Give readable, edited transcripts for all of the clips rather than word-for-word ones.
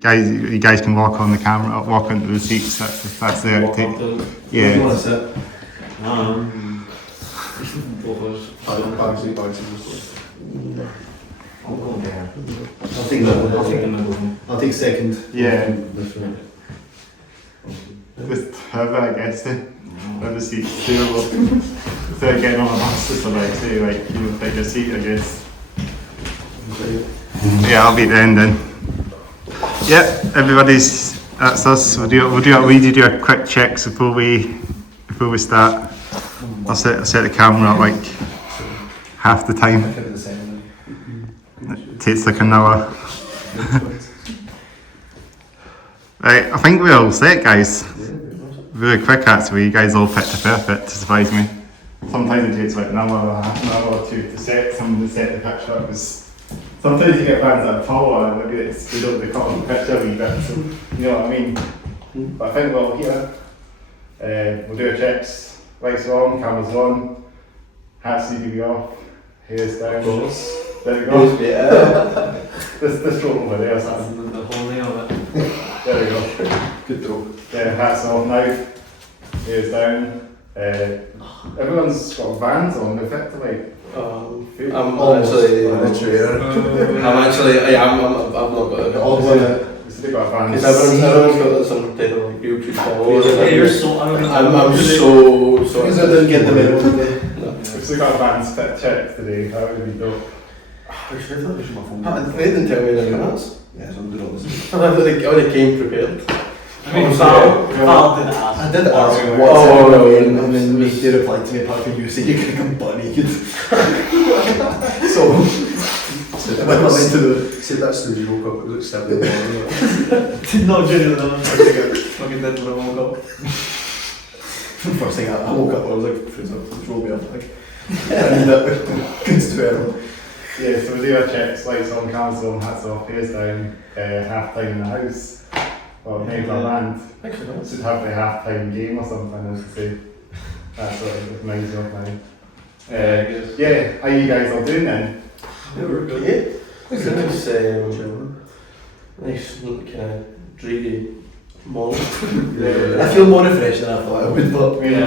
Guys, you guys can walk on the camera, walk into the seats if that's the outtake. Yeah. You want to sit? I'll go there. I'll take that one. I'll take second. Yeah. Just have that, I guess, have the seats too. Instead of getting on a bus, just like say, like, you know, take a seat, I guess. Yeah, I'll be at the end then. Yeah, everybody's, that's us. We do a quick checks before we start. I'll set the camera up like half the time. It takes like an hour. Right, I think we're all set, guys. Really quick actually, you guys all picked a perfect to surprise me. Sometimes it takes like an hour, half an hour or two to set the picture up, because sometimes you get bands that follow and maybe it's speed up the cut on the picture a wee bit, so you know what I mean. But I think we're all here. We'll do our checks. Lights are on, cameras on, hats need to be off, hair's down. There we go. This roll over there, so that's The whole thing of it. there we go. Good throw. Yeah, hats off now, hair's down. Everyone's got bands on, effectively. I'm actually I'm not got it. So they've got a band. Because everyone's got some type of like YouTube followers. You're so I'm just so Because I didn't get the medal today. If they got a band check today, that would be dope. They didn't tell me in advance. Yes, I'm doing all this. I already came prepared. I mean, Val did ask. I did ask Oh, what's no, and then they replied to me apart from you saying you could come butt naked. So when I went to the Said that as soon as you woke up, it was like 7 in the morning. Did not genuinely fucking did when I woke up. first thing I woke up, I was like, freeze up, roll me up, like, I need that, it's too early. Yeah, so we do our checks, lights on, cameras on, hats off, hair's down, half time in the house. Or maybe our band. Should have a half time game or something, as to say. That's what it reminds me of now. Yeah, how you guys all doing then? Yeah, we're good. It's a nice kind of dreary morning. I feel more refreshed than I thought I would, but I mean, I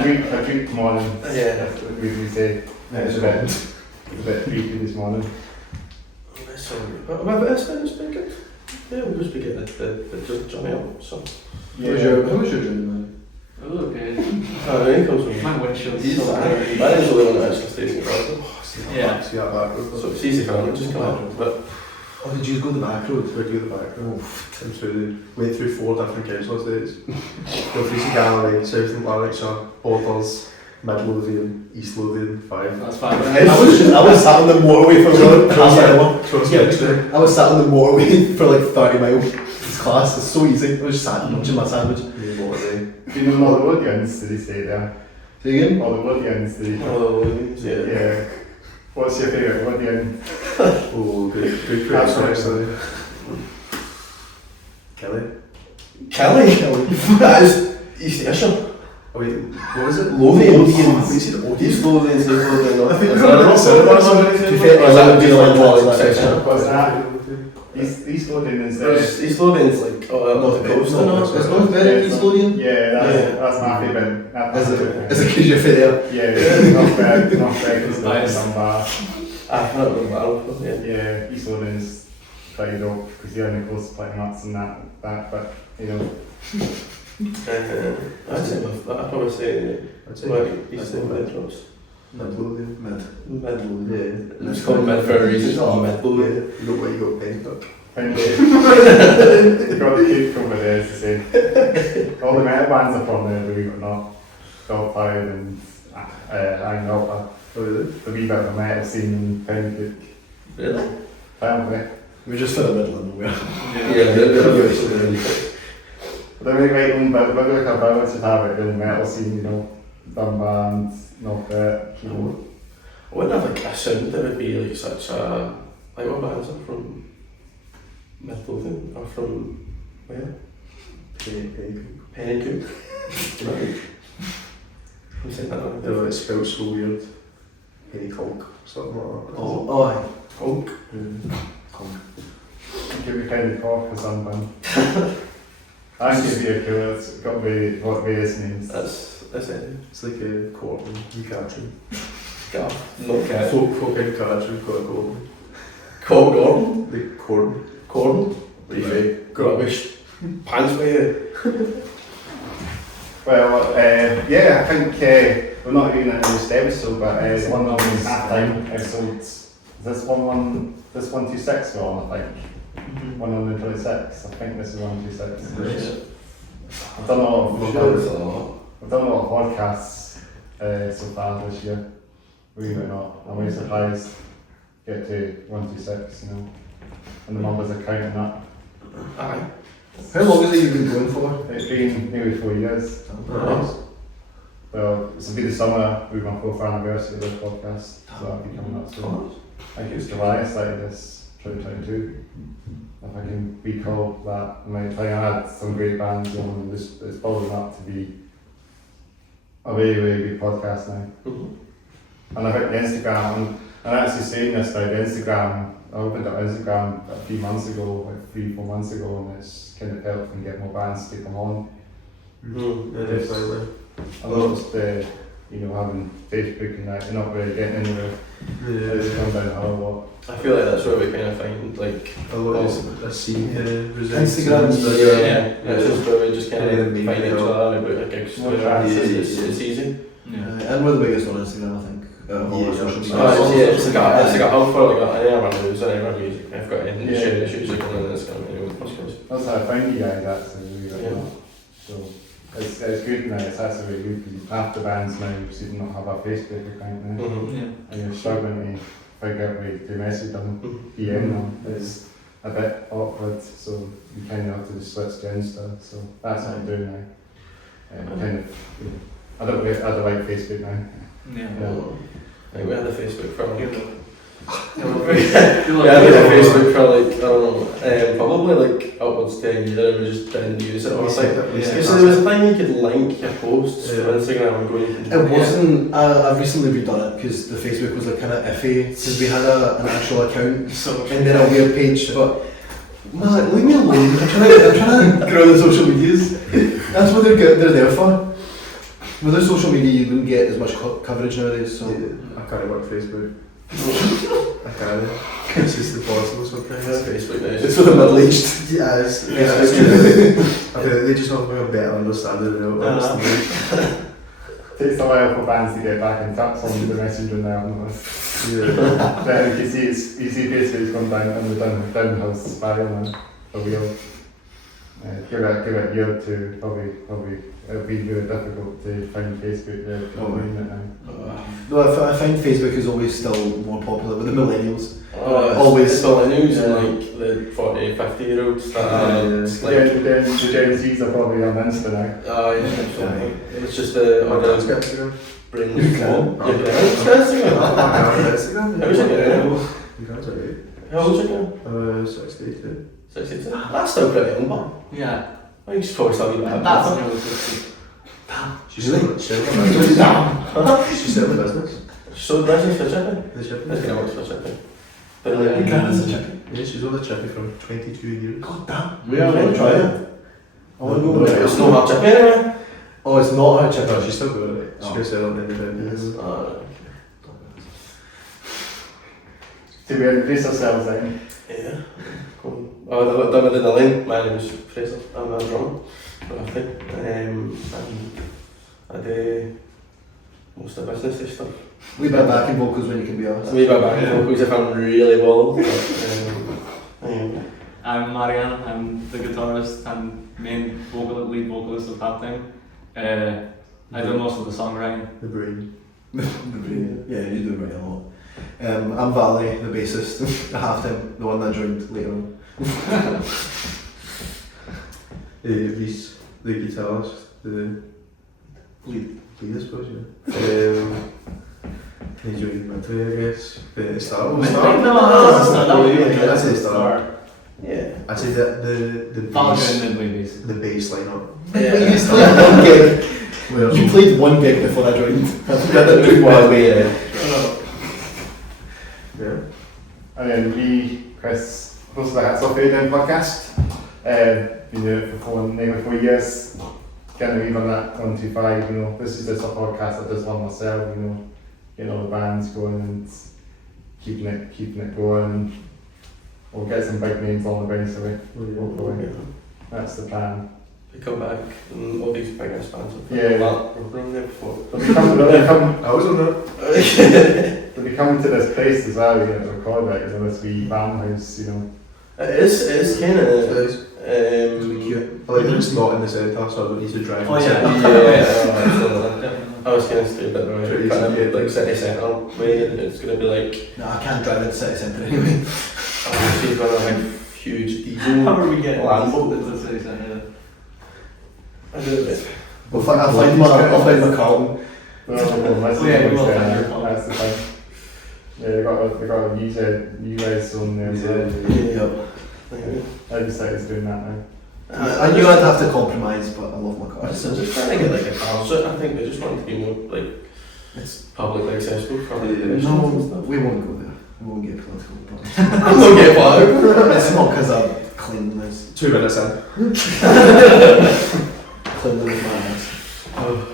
drink morning. Yeah. We say it's a bit creepy this morning. It's been good. Yeah, we'll just be getting it just Johnny up, so. Yeah. How was your journey, man? Oh, okay. He comes from My windshield. Mine is the only one that actually stays in Glasgow. Yeah. See that back road? So it's easy for me, just come out. But Oh, did you go the back road? Where do you go the back road? Went through 4 different council estates. Go through Gallery, South and Lanarkshire, Borders, Mid Lothian, East Lothian, 5. That's fine. I was sat on the motorway for like half an hour. Cross I was sat on the motorway for like 30 miles. This class is so easy. I was just sat munching my sandwich. Do you know all the Lothians did he stay there? Say again? All the Lothians did he? yeah. Yeah. What's your favourite Lothian? Oh, good question actually. Kelly? That is East Ayrshire. Oh wait, what was it? Lothians. East Lothians, North Lothian. To be fair, I would be the one to answer that question. What's that? East Lothian is East Lothian's like north coast. It's not very East Lothian. Yeah, that's my favourite. Is it because you're fit there? Yeah, not bad, it's Nice. some bar. I can't remember. Yeah, East Lothian is pretty dope because you're on the coast playing nuts and that, but you know. I'd probably say East Lothian. Mid Lothian. Mid Lothian. Yeah. It's called Mid for a reason. Mid Lothian. You know why you got pent up. They've got the cake over there, as I say. All the metal bands are from there, believe it or not. Dogfire and Iron Alpha. The wee bit of the metal scene in Pennycook. Really? Family. We're just for the middle of nowhere. Yeah, they're But they make right own bit, maybe like a village should have it, really metal scene, you know. Dunbar and Knockbit, you know. I wouldn't have like a sound that would be like such a like what bands are from Mid Lothian or from where? Pennycook. I'm saying that wrong. No, it's spelled so weird. Penny Conk, something like that. Oh, aye. Conk. Conk. could be kind of cough or something. I think it'd be a killer. It's got various names. That's it. It's like a Corbin, you catching. God, no cat. Fucking catching, got a Corbin. Gordon? The Corbin. Gordon? What do you think? Rubbish. Pants with you. Well, yeah, I think we're not even in this episode, but one of them is half-time episodes. This 126 we're on, I think. 126. I think this is 126. I've done a lot of podcasts so far this year. Believe it or not, I'm really surprised. Get to 126, you know, and the numbers are counting up. Aye. How long has it you've been going for? It's been nearly 4 years. Nice. Well, this will be the summer with my 4th anniversary of this podcast, so that'll be coming up soon. I think it's July, it's like this 2022. If I can recall that, I had some great bands on, and it's building up to be a really, really big podcast now. And I think the Instagram, and I'm actually saying this now, the Instagram, I opened up Instagram a few months ago, like 3-4 months ago, and it's kind of helped me get more bands to come on. Yeah, definitely. I noticed having Facebook and that, you're not really getting anywhere. It's come down a whole lot. I feel like that's where we kind of find like A lot of a scene results. Instagram. yeah, it's just where we just kind Yeah, of maybe find each not. other and about gigs. It's easy. And we're the biggest on Instagram, I think. All the social media. It's like a hub for like I never lose, I never music. I've got anything to share issues and then it's going to be with us. That's how I found you guys actually, really good. Yeah. So it's good now, it's actually really good. Half the bands now seem to not have a Facebook account now. And you're struggling to figure out a way to message them, DM them. It's a bit awkward, so you kind of have to just switch to Insta. So that's what I'm doing now. I don't like Facebook now. I think we had a Facebook for like Facebook for like, I don't know, probably like upwards 10 years and we just didn't use it. I was like, so there was a thing you could link your posts to Instagram and go in. It wasn't, I've recently redone it because the Facebook was like kind of iffy because we had an actual account and then a weird page, but man, leave me alone, I'm trying to grow the social medias. That's what they're there for. With their social media you wouldn't get as much coverage nowadays, so... I can't work Facebook. I can't. It's just impossible sometimes. Facebook now. It's for the middle-aged. Yeah, it's true. I feel like they just have a better understanding of it. Takes a while for bands to get back in touch on the messenger now, I've noticed. Yeah. But you see Facebook's gone down and the downhill spiral now, for real. Give it a year or two, probably it'll be really difficult to find Facebook there now. No, I find Facebook is always still more popular with the millennials. Always. It's millennials and like the 40, 50 year olds that are like... The Gen Zs are probably on Insta now. Oh yeah, it's just the... My dad's got Instagram. Brain You form. can. Your parents got Instagram? My dad's got Instagram. How old's your parents? You guys are right. How old's your 62. 62. That's still pretty young, man. Yeah. I think she's probably still a That's bit. really good. She's still in the business. She's still in the business. So the business for chipping? The shipping. That's going to work for chipping. You can as a chicken. Yeah, she's on the chipping for 22 years. God damn. We are going to try it. I want to go there. It's no hard chipping anyway. Oh, it's not hard chicken. No, she's still doing it. She's going to sell it in independent. Do we introduce ourselves then? Yeah. Cool. Oh, the line. My name is Fraser. I'm a drummer. I think. And I do most of the businessy stuff. We bit backing vocals when you can be honest. Maybe I'm back in vocals if I'm really bold. I'm Marianne, I'm the guitarist and main lead vocalist of Halftime. I do most of the songwriting. The brain. Yeah, you do write a lot. I'm Valerie, the bassist, the halftime, the one that joined later on. Reese, the guitarist, the lead, I suppose, yeah. He joined midway, I guess. The start. That's the start. Yeah. I say that the Valentine bass, midway basically. the bass lineup. You used to play one gig. You played one gig before I joined. That took one away. Yeah. And then me, Chris, Close to the Hats Off Down podcast. Been doing it for nearly 4 years. Getting to leave on that 125, you know. This is just a podcast I just want myself, you know. Getting all the bands going and keeping it going. We'll get some big names on the bench away. Hopefully. That's the plan. We come back and all these big bands. Yeah. We've been there before. I was on that. They'll be coming to this place as well, you know, to record it, you know, this wee farmhouse, you know. It is kind of. It is. It's really cute. I like that it's not in the centre, so I don't need to drive. Oh, in the yeah. centre. I was going to stay a bit around, Pretty kind of easy. like city centre way, and it's going to be like. No, I can't drive into the city centre anyway. She's going to have a huge diesel. How are we getting Lambo. into the city centre? I do it. I'll find my Carlton. Oh yeah, we will find your phone. That's the thing. Yeah, they got a ULEZ on there, so Yeah. I decided doing that now. I knew I'd have to compromise, but I love my I'm car. just trying to get like a car suit. I think I just want it to be more like It's publicly accessible for the no, and stuff. we won't go there. We won't get political. But I'm not getting fired. it's not because I'm cleanliness. 2 minutes in. Cleanliness matters.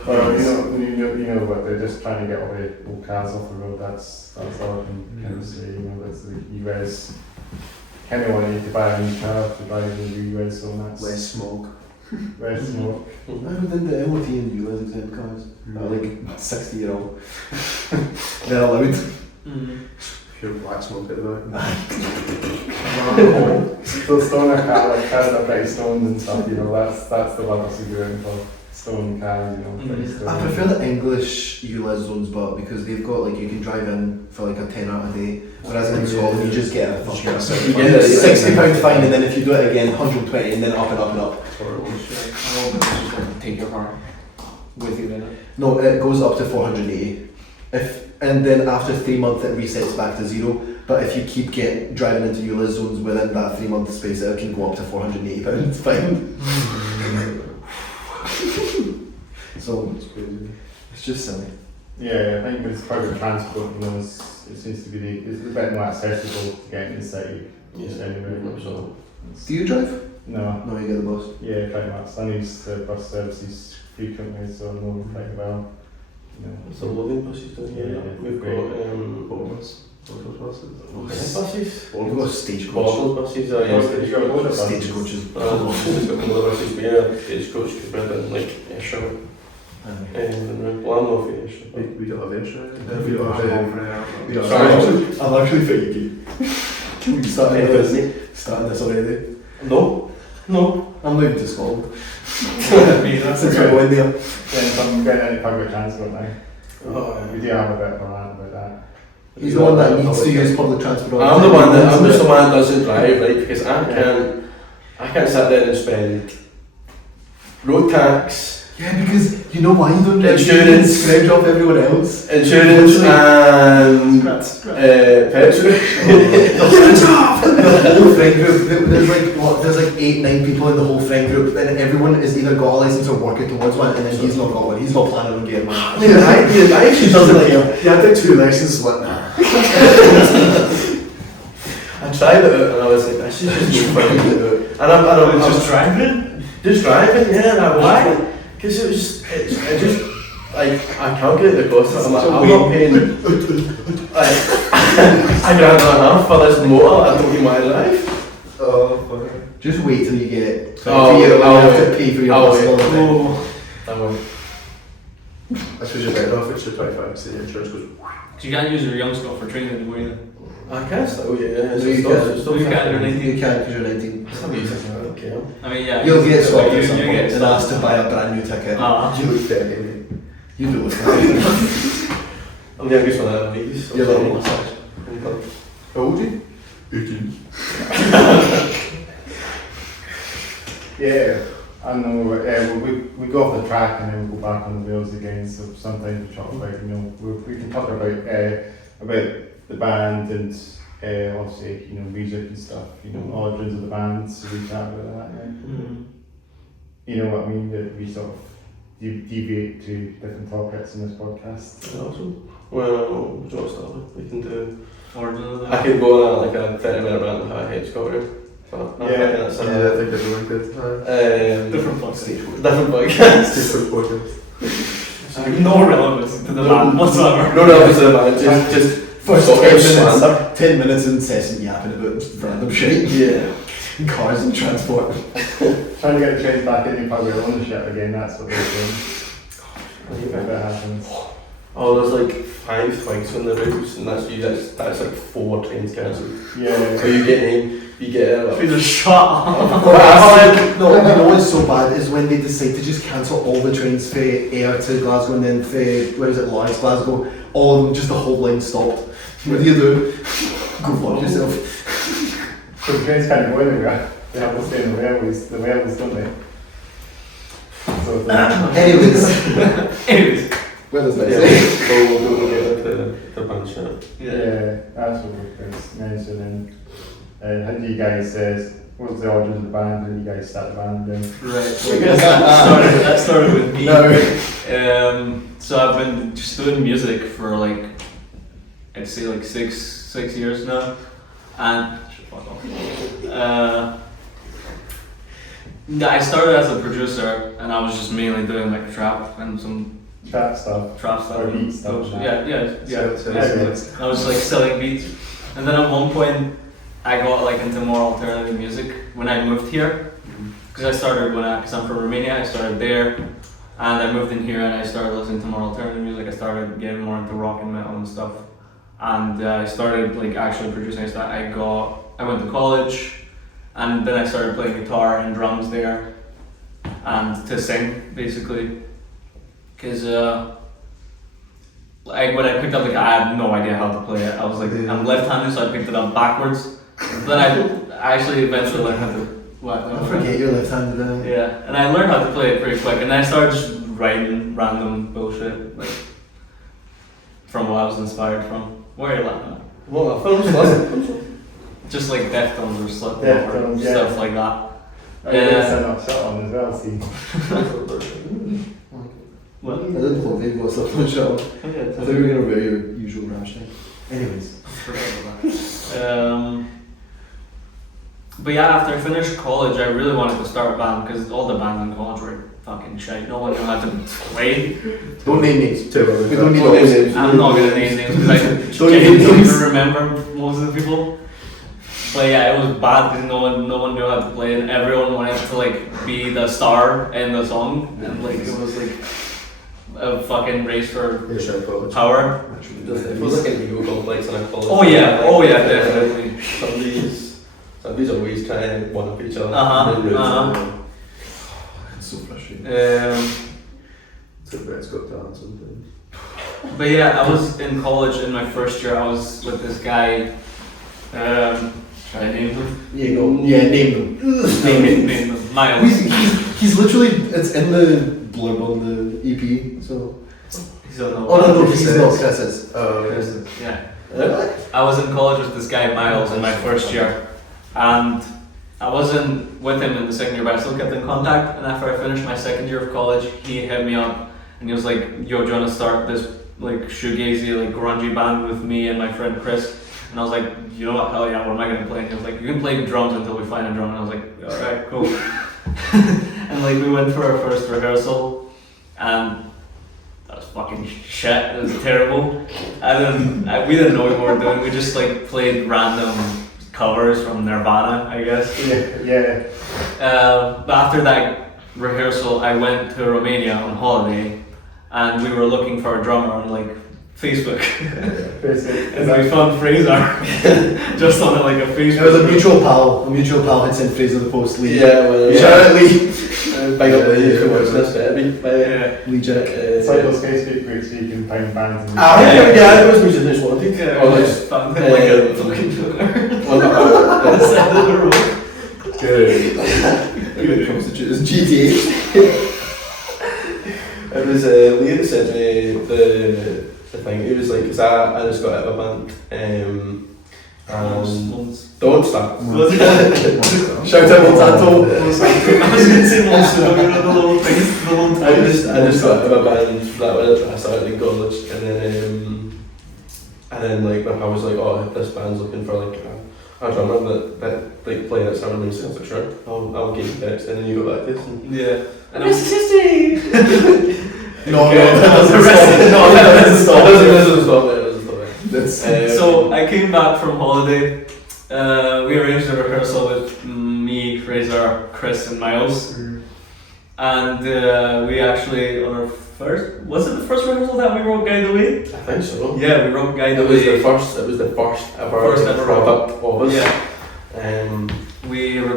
Well, you know what, they're just trying to get all the old cars off the road, that's all I can kind of say, you know, that's the ULEZ. Kind of want you to buy a new car to buy the ULEZ, so that's Less smog. less smoke. I would think the MOT and ULEZ exempt cars are like 60-year-old. They're allowed. Pure black smoke at the back. So stoner car, like cars that are pretty stoned and stuff, you know, that's the one that's you're going for. Stone cars, you know, pretty stoned. I prefer the English ULEZ zones, but because they've got like you can drive in for like a tenner a day, whereas in Scotland you just get a fucking You get a £60 fine, and then if you do it again, 120, and then up and up and up. Take your car with you in it. No, it goes up to 480. And then after 3 months it resets back to zero. But if you keep driving into ULEZ zones within that 3 month space, it can go up to £480 fine. So It's crazy. it's just silly. Yeah, I think with public transport, you know, it seems to be it's a bit more accessible to get into the city. Just anyway. So Do you drive? No, No, you get the bus. yeah, pretty much. I use bus services frequently, so I know them quite well. You know. it's the Lothian buses down here. Yeah, We've great. got Bottles. Bottles buses. buses. You've got stagecoach. Bottle buses. Oh yeah, You got a load of buses. Stagecoaches. We've got a couple of buses. We had a stagecoach because we're in like Ayrshire. And well, I'm not for Ayrshire. We don't have Ayrshire. We don't have We don't Sorry. have I'm actually thinking. Can we start starting this already? No. I'm moving to Scotland. That's Since we're going there. Then I'm getting any public transport now. Oh, We do have a bit of a rant about that. He's the one that needs to use public transport. I'm just the one that doesn't drive, right? Because I can't sit there and spend road tax, Yeah, because you know why you don't get Insurance. scrounge off everyone else. insurance, and petrol. The whole friend group, there's like 8-9 people in the whole friend group, and everyone has either got a license or working towards one, and then he's not got one. He's not planning on getting one. I actually doesn't care. Yeah, I did 2 lessons, like, nah. I tried it out and I was like, this is just no fun to do. And I'm Just driving? just driving, yeah, and I was Why? because it just, like, I calculated the cost of it. I'm like, Such a I'm not paying, like, I grand and a half for this motor I don't even want to drive. Oh, funny. Just wait till you get 20 Oh, years old, I'll you have to wait. pay for your I'll bus all the wait. time. I went, I suppose you're better off if you're 25, so the insurance goes. So you can't use your young stuff for training anymore either. I can't still, yeah, No, you it's still You can't, you're 15. nineteen. You can't because you're 19. It's not easy, I don't care. I mean, yeah. You'll get stopped you at some get point and stopped. asked to buy a brand new ticket. You look 30, mate. You do it. I'm the youngest one out of these. You're the oldest. How old are you? 18. Yeah, I know. We go off the track and then we go back on the wheels again. So sometimes we talk about, you know, we can talk about the band and obviously, you know, music and stuff. You know, origins of the band. So we chat about that. Yeah. Mm. You know what I mean? That we sort of deviate to different topics in this podcast. Awesome. Well, do you want to start with? We can do origin of I that. could go on like a 30-minute rant about how I hate skateboarding. But I think that's I think everyone could. Different podcast. Different podcast. Different podcast. No relevance to the band whatsoever. No relevance to the band, just First fucking 10 minutes incessant yapping about random shit. Yeah. Cars and transport. Trying to get the trains back in your power wheel on the shit again, that's what they're doing. If that happens. Oh, there's like 5 flights on the routes, and that's like 4 trains cancelled. Yeah. So you get in, you get We just shut up. No, you know what's so bad is when they decide to just cancel all the trains for Ayr to Glasgow and then for, where is it, Lothians, Glasgow, all of them, just the whole line stopped. What do you do? Go fuck yourself. So the trains can't go anywhere. They have to stay in the railways, don't they? So Anyways, where does that yeah, say? so we'll get into the band shit. yeah, that's what we're mentioning. How do you guys, what was the origin of the band? How did you guys start the band then? Right. That started with me. No. So I've been just doing music for like, I'd say like six years now, and fuck off. I started as a producer, and I was just mainly doing like trap and some Trap stuff. or beat stuff. Yeah. So I was like selling beats, and then at one point I got like into more alternative music when I moved here, because I started because I'm from Romania. I started there, and I moved in here and I started listening to more alternative music. I started getting more into rock and metal and stuff, and I started like actually producing. I went to college, and then I started playing guitar and drums there, and to sing basically. Because when I picked up the guitar, I had no idea how to play it. I was like, I'm left-handed, so I picked it up backwards. Then I actually eventually learned how to. What? I forget you're left-handed then. Yeah, and I learned how to play it pretty quick, and then I started just writing random bullshit, like from what I was inspired from. Where are you laughing at? Well, films, Just like Deftones or Slipknot or Deftones, yeah. stuff like that. I guess I'm not shut on as well, see. What? I didn't know they've got stuff on the show. I thought you were going to wear your usual ranch thing. Anyways. But yeah, after I finished college, I really wanted to start a band because all the bands in college were fucking shite. No one knew how to play. Don't name names. We don't need names. I'm not gonna name names because I Don't can't name names. even remember most of the people. But yeah, it was bad because no one knew how to play, and everyone wanted to like be the star in the song, and like it was like a fucking race for power. it was like an ego complex in a college. Oh yeah, definitely. Somebody's always trying to one up each other. It's so frustrating. It's a best got down sometimes. But yeah, I was in college in my first year. I was with this guy. Should I name him? Yeah, go. Yeah, name them. Name him. Miles. He's literally, it's in the blurb on the EP, so. He's on the Oh no, he's says. not, Chris is. Yeah. Really? I was in college with this guy Miles in my first year, and I wasn't with him in the second year, but I still kept in contact. And after I finished my second year of college, he hit me up and he was like, "Yo, do you want to start this like shoegazy, like grungy band with me and my friend Chris?" And I was like, "You know what? Hell yeah! What am I gonna play?" And he was like, "You can play drums until we find a drum." And I was like, "All right, cool." And like we went for our first rehearsal, and that was fucking shit. It was terrible. We didn't know what we were doing. We just like played random covers from Nirvana, I guess. Yeah. But after that rehearsal, I went to Romania on holiday, and we were looking for a drummer on like Facebook. And we found Fraser just on like a Facebook. It was a mutual pal. A mutual pal had sent Fraser the post. Lee. Yeah, well, Shout out Lee. Big up Lee, if you watch this, better be. Yeah. Lee Jack. It's like those Facebook groups where you can find bands. Yeah, it was music just wanted. Yeah, Oh, I nice. just found him like a fucking Well, side of the road. Good constitute as GTA. it was Lee that sent me the thing. He was like, "Cause I just got out of a band, and don't stop." Shout out Monsanto. I was gonna say Monster, you know, the little things, the little I just got out of a band that was I started in college, and then And then like my pal was like, oh, this band's looking for like a drummer that like play that sort of music. I was like, sure, I'll get you text. And then you got back to this. And Yeah. And this is history. No, that doesn't stop it. So I came back from holiday. We arranged a rehearsal with me, Fraser, Chris, and Miles. And we actually, on our first, was it the first rehearsal that we wrote Guide the Way? I think so. Yeah, we wrote Guide the It was Way. the first ever product of us. Yeah. We we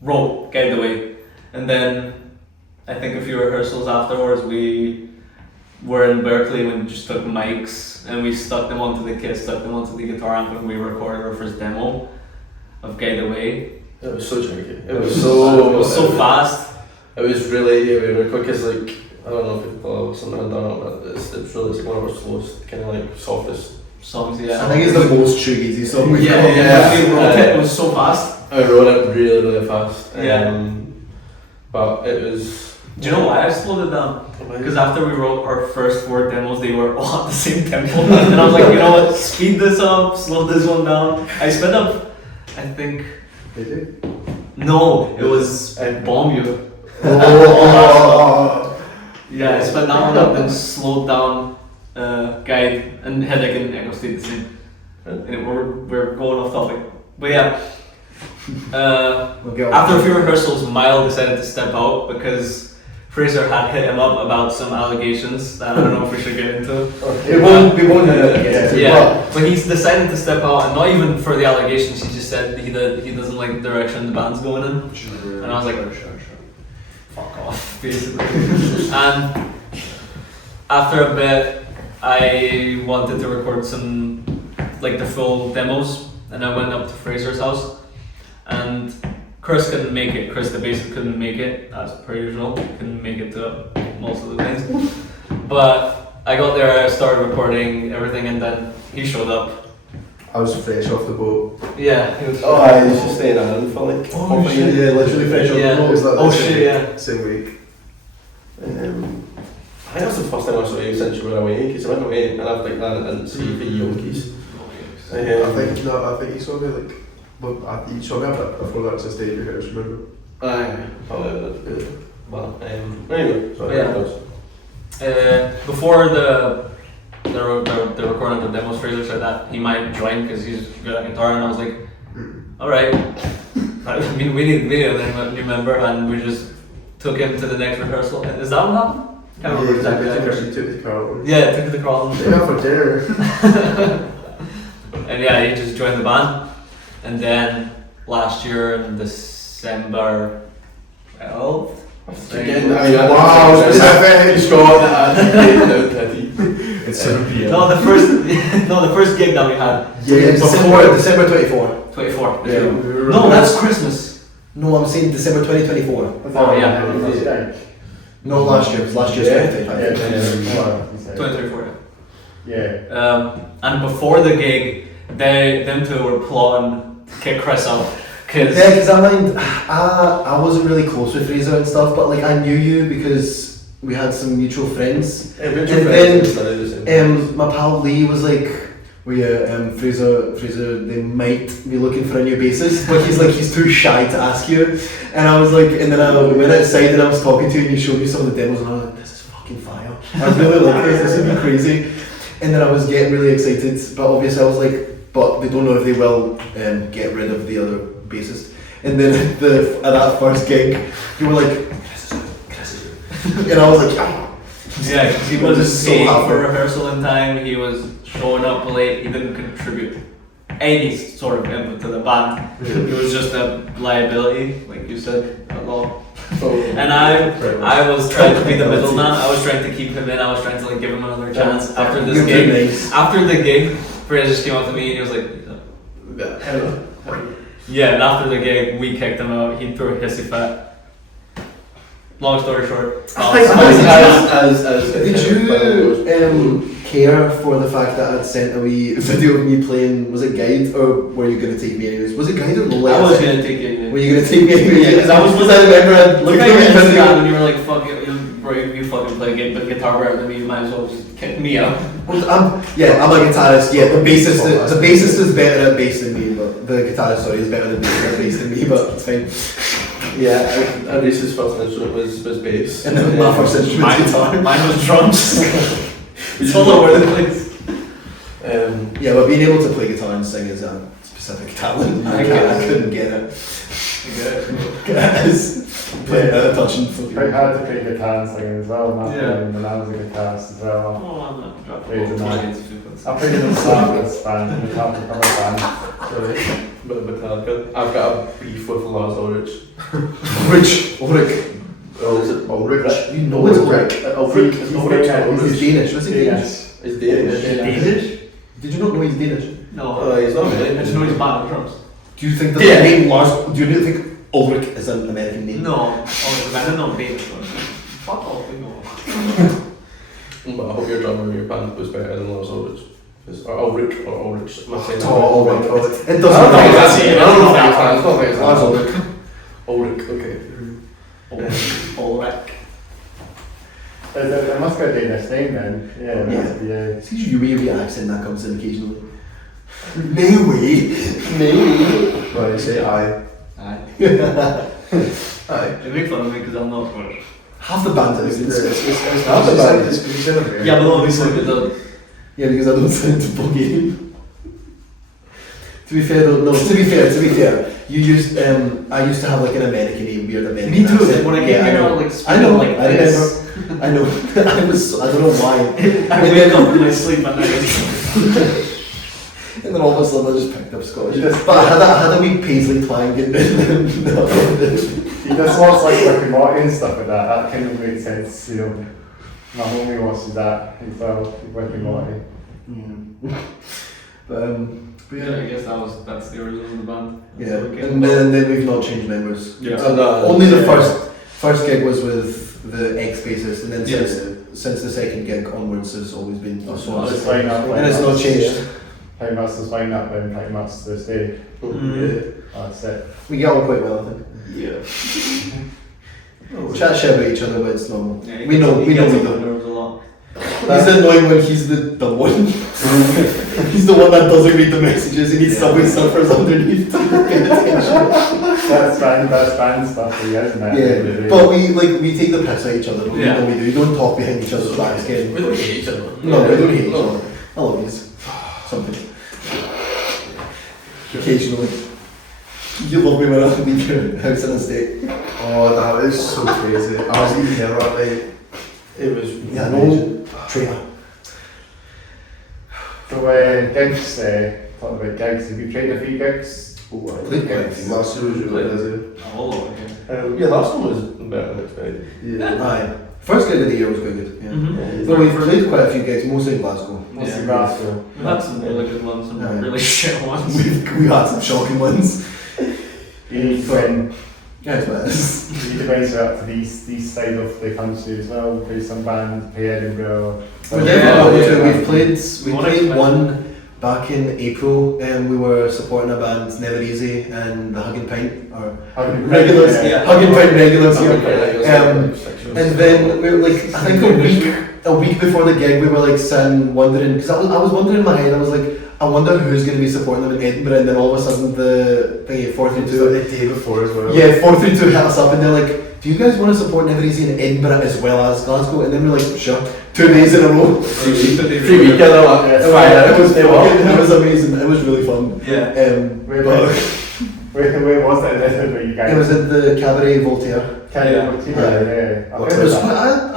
wrote Guide the Way. And then I think a few rehearsals afterwards we were in Berkeley when we just took mics and we stuck them onto the kit, stuck them onto the guitar amp and we recorded our first demo of Guide the Way. It was so tricky. It was so fast. It was really quick as like, I don't know if people have something done it, but it's really like one of our slowest, kind of like softest songs, yeah. I think it's the most shoegazy song we've got. It was so fast. I wrote it really fast. Yeah. But it was... Do you know why I slowed it down? Because after we wrote our first 4 demos, they were all at the same tempo. And I was like, you know what, speed this up, slow this one down. I sped up, I think... Did you? No, it was Bomb You. Oh. Yeah, I sped that one up and slowed down Guide and Headache and Echo stayed the same. And we're going off topic. But yeah. After a few rehearsals, Mile decided to step out because Fraser had hit him up about some allegations that I don't know if we should get into. We won't get into. Yeah, but he's decided to step out, and not even for the allegations. He just said he doesn't like the direction the band's going in, and I was like, sure, fuck off, basically. And after a bit, I wanted to record some like the full demos, and I went up to Fraser's house. And Chris couldn't make it. Chris, the bassist, couldn't make it, as per usual. Couldn't make it to most of the things. But I got there, I started recording everything, and then he showed up. I was fresh off the boat. Yeah, he was. Oh, I used to stay in Ireland for like... Oh shit, yeah, literally fresh off the boat. Was that Oh the shit, yeah. same week? I think that's the first time I saw you since you were away, because I went away and I've like that and see the Yankees. I think you saw me like... Look, you saw me a bit before that to stay at your house, remember? Aye, probably. But anyway, sorry. Yeah. Before the recording of the demos, Fraser said that he might join because he's good at guitar, and I was like, alright. I mean, we need a new member, and we just took him to the next rehearsal. Is that what happened? Can't remember exactly. You took the Carlton. Yeah, took it to Carlton. Yeah, for dinner. And yeah, he just joined the band. And then last year in December 12th, Wow, specific! It's 7 p.m. No, the first gig that we had. Yeah, Before December 24. 24. Yeah. No, that's Christmas. No, I'm saying December 2024. Oh yeah. No, last year. It was last year's 2025. 2024. Yeah. And before the gig, them two were plotting to kick Chris out. Yeah, because I wasn't really close with Fraser and stuff, but like I knew you because we had some mutual friends. And then my pal Lee was like, Fraser, they might be looking for a new bassist, but he's too shy to ask you. And I was like, and then I went outside and I was talking to you and you showed me some of the demos and I was like, this is fucking fire. I really like this would be crazy. And then I was getting really excited, but obviously I was like, but they don't know if they will get rid of the other bassist. And then at that first gig, you were like, Chris is it. And I was like, yeah, because he wasn't so staying happy. for rehearsal in time, he was showing up late, he didn't contribute any sort of input to the band. He was just a liability, like you said, a lot. And I was trying to be the middleman, I was trying to keep him in, I was trying to like give him another chance after this gig. Nice. After the gig, Fraser just came up to me and he was like, yeah, and after the gig, we kicked him out, he threw a hissy fit. Long story short. Did you care for the fact that I'd sent a wee video of me playing, was it Guide, or were you going to take me anyways? Was it Guide or ULEZ? I was going to take it. Were you going to take me anyways? Yeah, because I remember I look at your Instagram and you were like, fuck it, you if you fucking play guitar better than me, you might as well just kick me out. Well, I'm a guitarist. Yeah, the bassist is better at bass than me, but the guitarist, sorry, is better at bass than me. But it's fine. Yeah, Reese's first instrument was bass. And then my first instrument was guitar. Mine was drums. It's all over the place. Yeah, but being able to play guitar and sing is a specific talent. I couldn't get it. Touching for Quite hard to play guitar and singing as well, man. Yeah. When I was a guitarist as well. Oh, I'm not Played in dropping. I played in the Starless band, the top of cover band. Sorry, but I've got a beef with Lars Ulrich. Ulrich. Oh, is it Ulrich? You know it's Ulrich. Ulrich. He's Danish. What's he Danish? He's Danish. Danish? Did you not know he's Danish? No. He's not really. I just know he's bad at drums. Do you think that the name Lars? Do you think Ulrich is an American name? No. Oh, I didn't know Danish drums. Fuck off, we know. But I hope your drummer in your band was better than Lars Ulrich. Or Ulrich, or Ulrich. Am I saying that right? Ulrich. It I don't doesn't know if matter. that's it. I don't know if it's Lars Ulrich. Ulrich, okay. Ulrich. It must be a Danish name then. Yeah, it must be a... It's usually your wee accent that comes in occasionally. Maybe. Well, you say aye. Aye. Aye. They make fun of me because I'm not Scottish. Half the band is. Half the band is Yeah, but obviously with the... Yeah, because I don't sound to Bulgarian. To be fair though, to be fair, you used, I used to have like an American name, weird American Me too, accent. when I came here, I was like speaking like this. I know, I don't know why. I wake up in my sleep at night. And then all of a sudden I just picked up Scottish. But I had a wee Paisley twang in there. He just watched like Rick and Morty and stuff like that. That kind of makes sense, you know. My homie watches that as well, Rick and Morty. But Yeah, I guess that's the origin of the band. yeah, So we and then we've not changed members. Yeah. Only the first gig was with the ex-bassist, and then since the second gig onwards has always been us. So it's fine up, And it's not changed. Pretty much the fine up and pretty much to this day. That's it. We get on quite well, I think. Yeah. Chat shit about each other, but it's normal. Yeah, we know we gets on know. my nerves a lot. He's the annoying one, he's the dumb one. He's the one that doesn't read the messages and he subway suffers underneath to pay attention. That's band stuff for you, isn't it? Yeah, but we take the piss at each other, but Yeah. we know we do. We don't talk behind each other's backs again. We don't hate each other. No, we don't hate each other. I love you. Something. Occasionally. You love me when I leave your house in a state. Oh, that is so crazy. I was eating dinner that night. It was No traitor. So gigs, talking about gigs, have you played a few gigs? Oh, I Played quite a few. last year was really busy. All over again. Yeah, last one was better than expected. Yeah. Aye. First gig of the year was quite good. Yeah. Mm-hmm. But we've played quite a few gigs, mostly in Glasgow. Mostly Yeah. Glasgow. We've had some really good ones, some Aye. really shit ones. We had some shocking ones. You need to Yeah, it's what it is. you need to venture up to the east side of the country as well, play some bands, play Edinburgh. We've played one back in April, and we were supporting a band, Never Easy, and the Hug and Pint, or regulars, Hug and Pint regulars. And then we were like, I think a week before the gig, we were like sitting wondering, because I was wondering in my head, I was like, I wonder who's going to be supporting them in Edinburgh, and then all of a sudden the thingy 432. The day before as well. Yeah, 432 hit us up, and they're like, do you guys want to support Never Easy in Edinburgh as well as Glasgow? And then we're like, sure. 2 days in a row. 3 weekend, It was amazing. It was really fun. Yeah. Where was it in Edinburgh, you guys? It was at the Cabaret Voltaire. I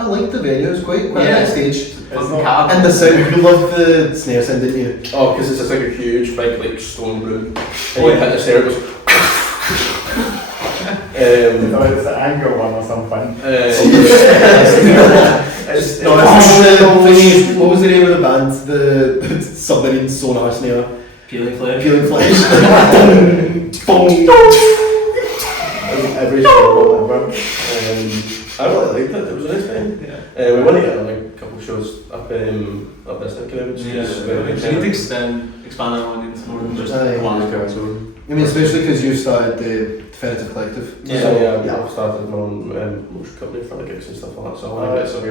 liked the venue. It was quite a nice stage. And the sound. You loved the snare sound, didn't you? Oh, because it's just like a huge, big, like stone room. And you hit the stair, it goes. It's an anger one or something. What was the name of the band? The submarine sonar snare. Peeling Flesh. Peeling Flesh. Every show ever. I really liked it. It was a nice time. Yeah. We went to like a couple shows up this neck, which is We need to expand our audience more than just Aye. one. I mean, especially because you started the Definitive Collective. Yeah, I've started my own motion company for like gigs and stuff like that. So I want to get some, I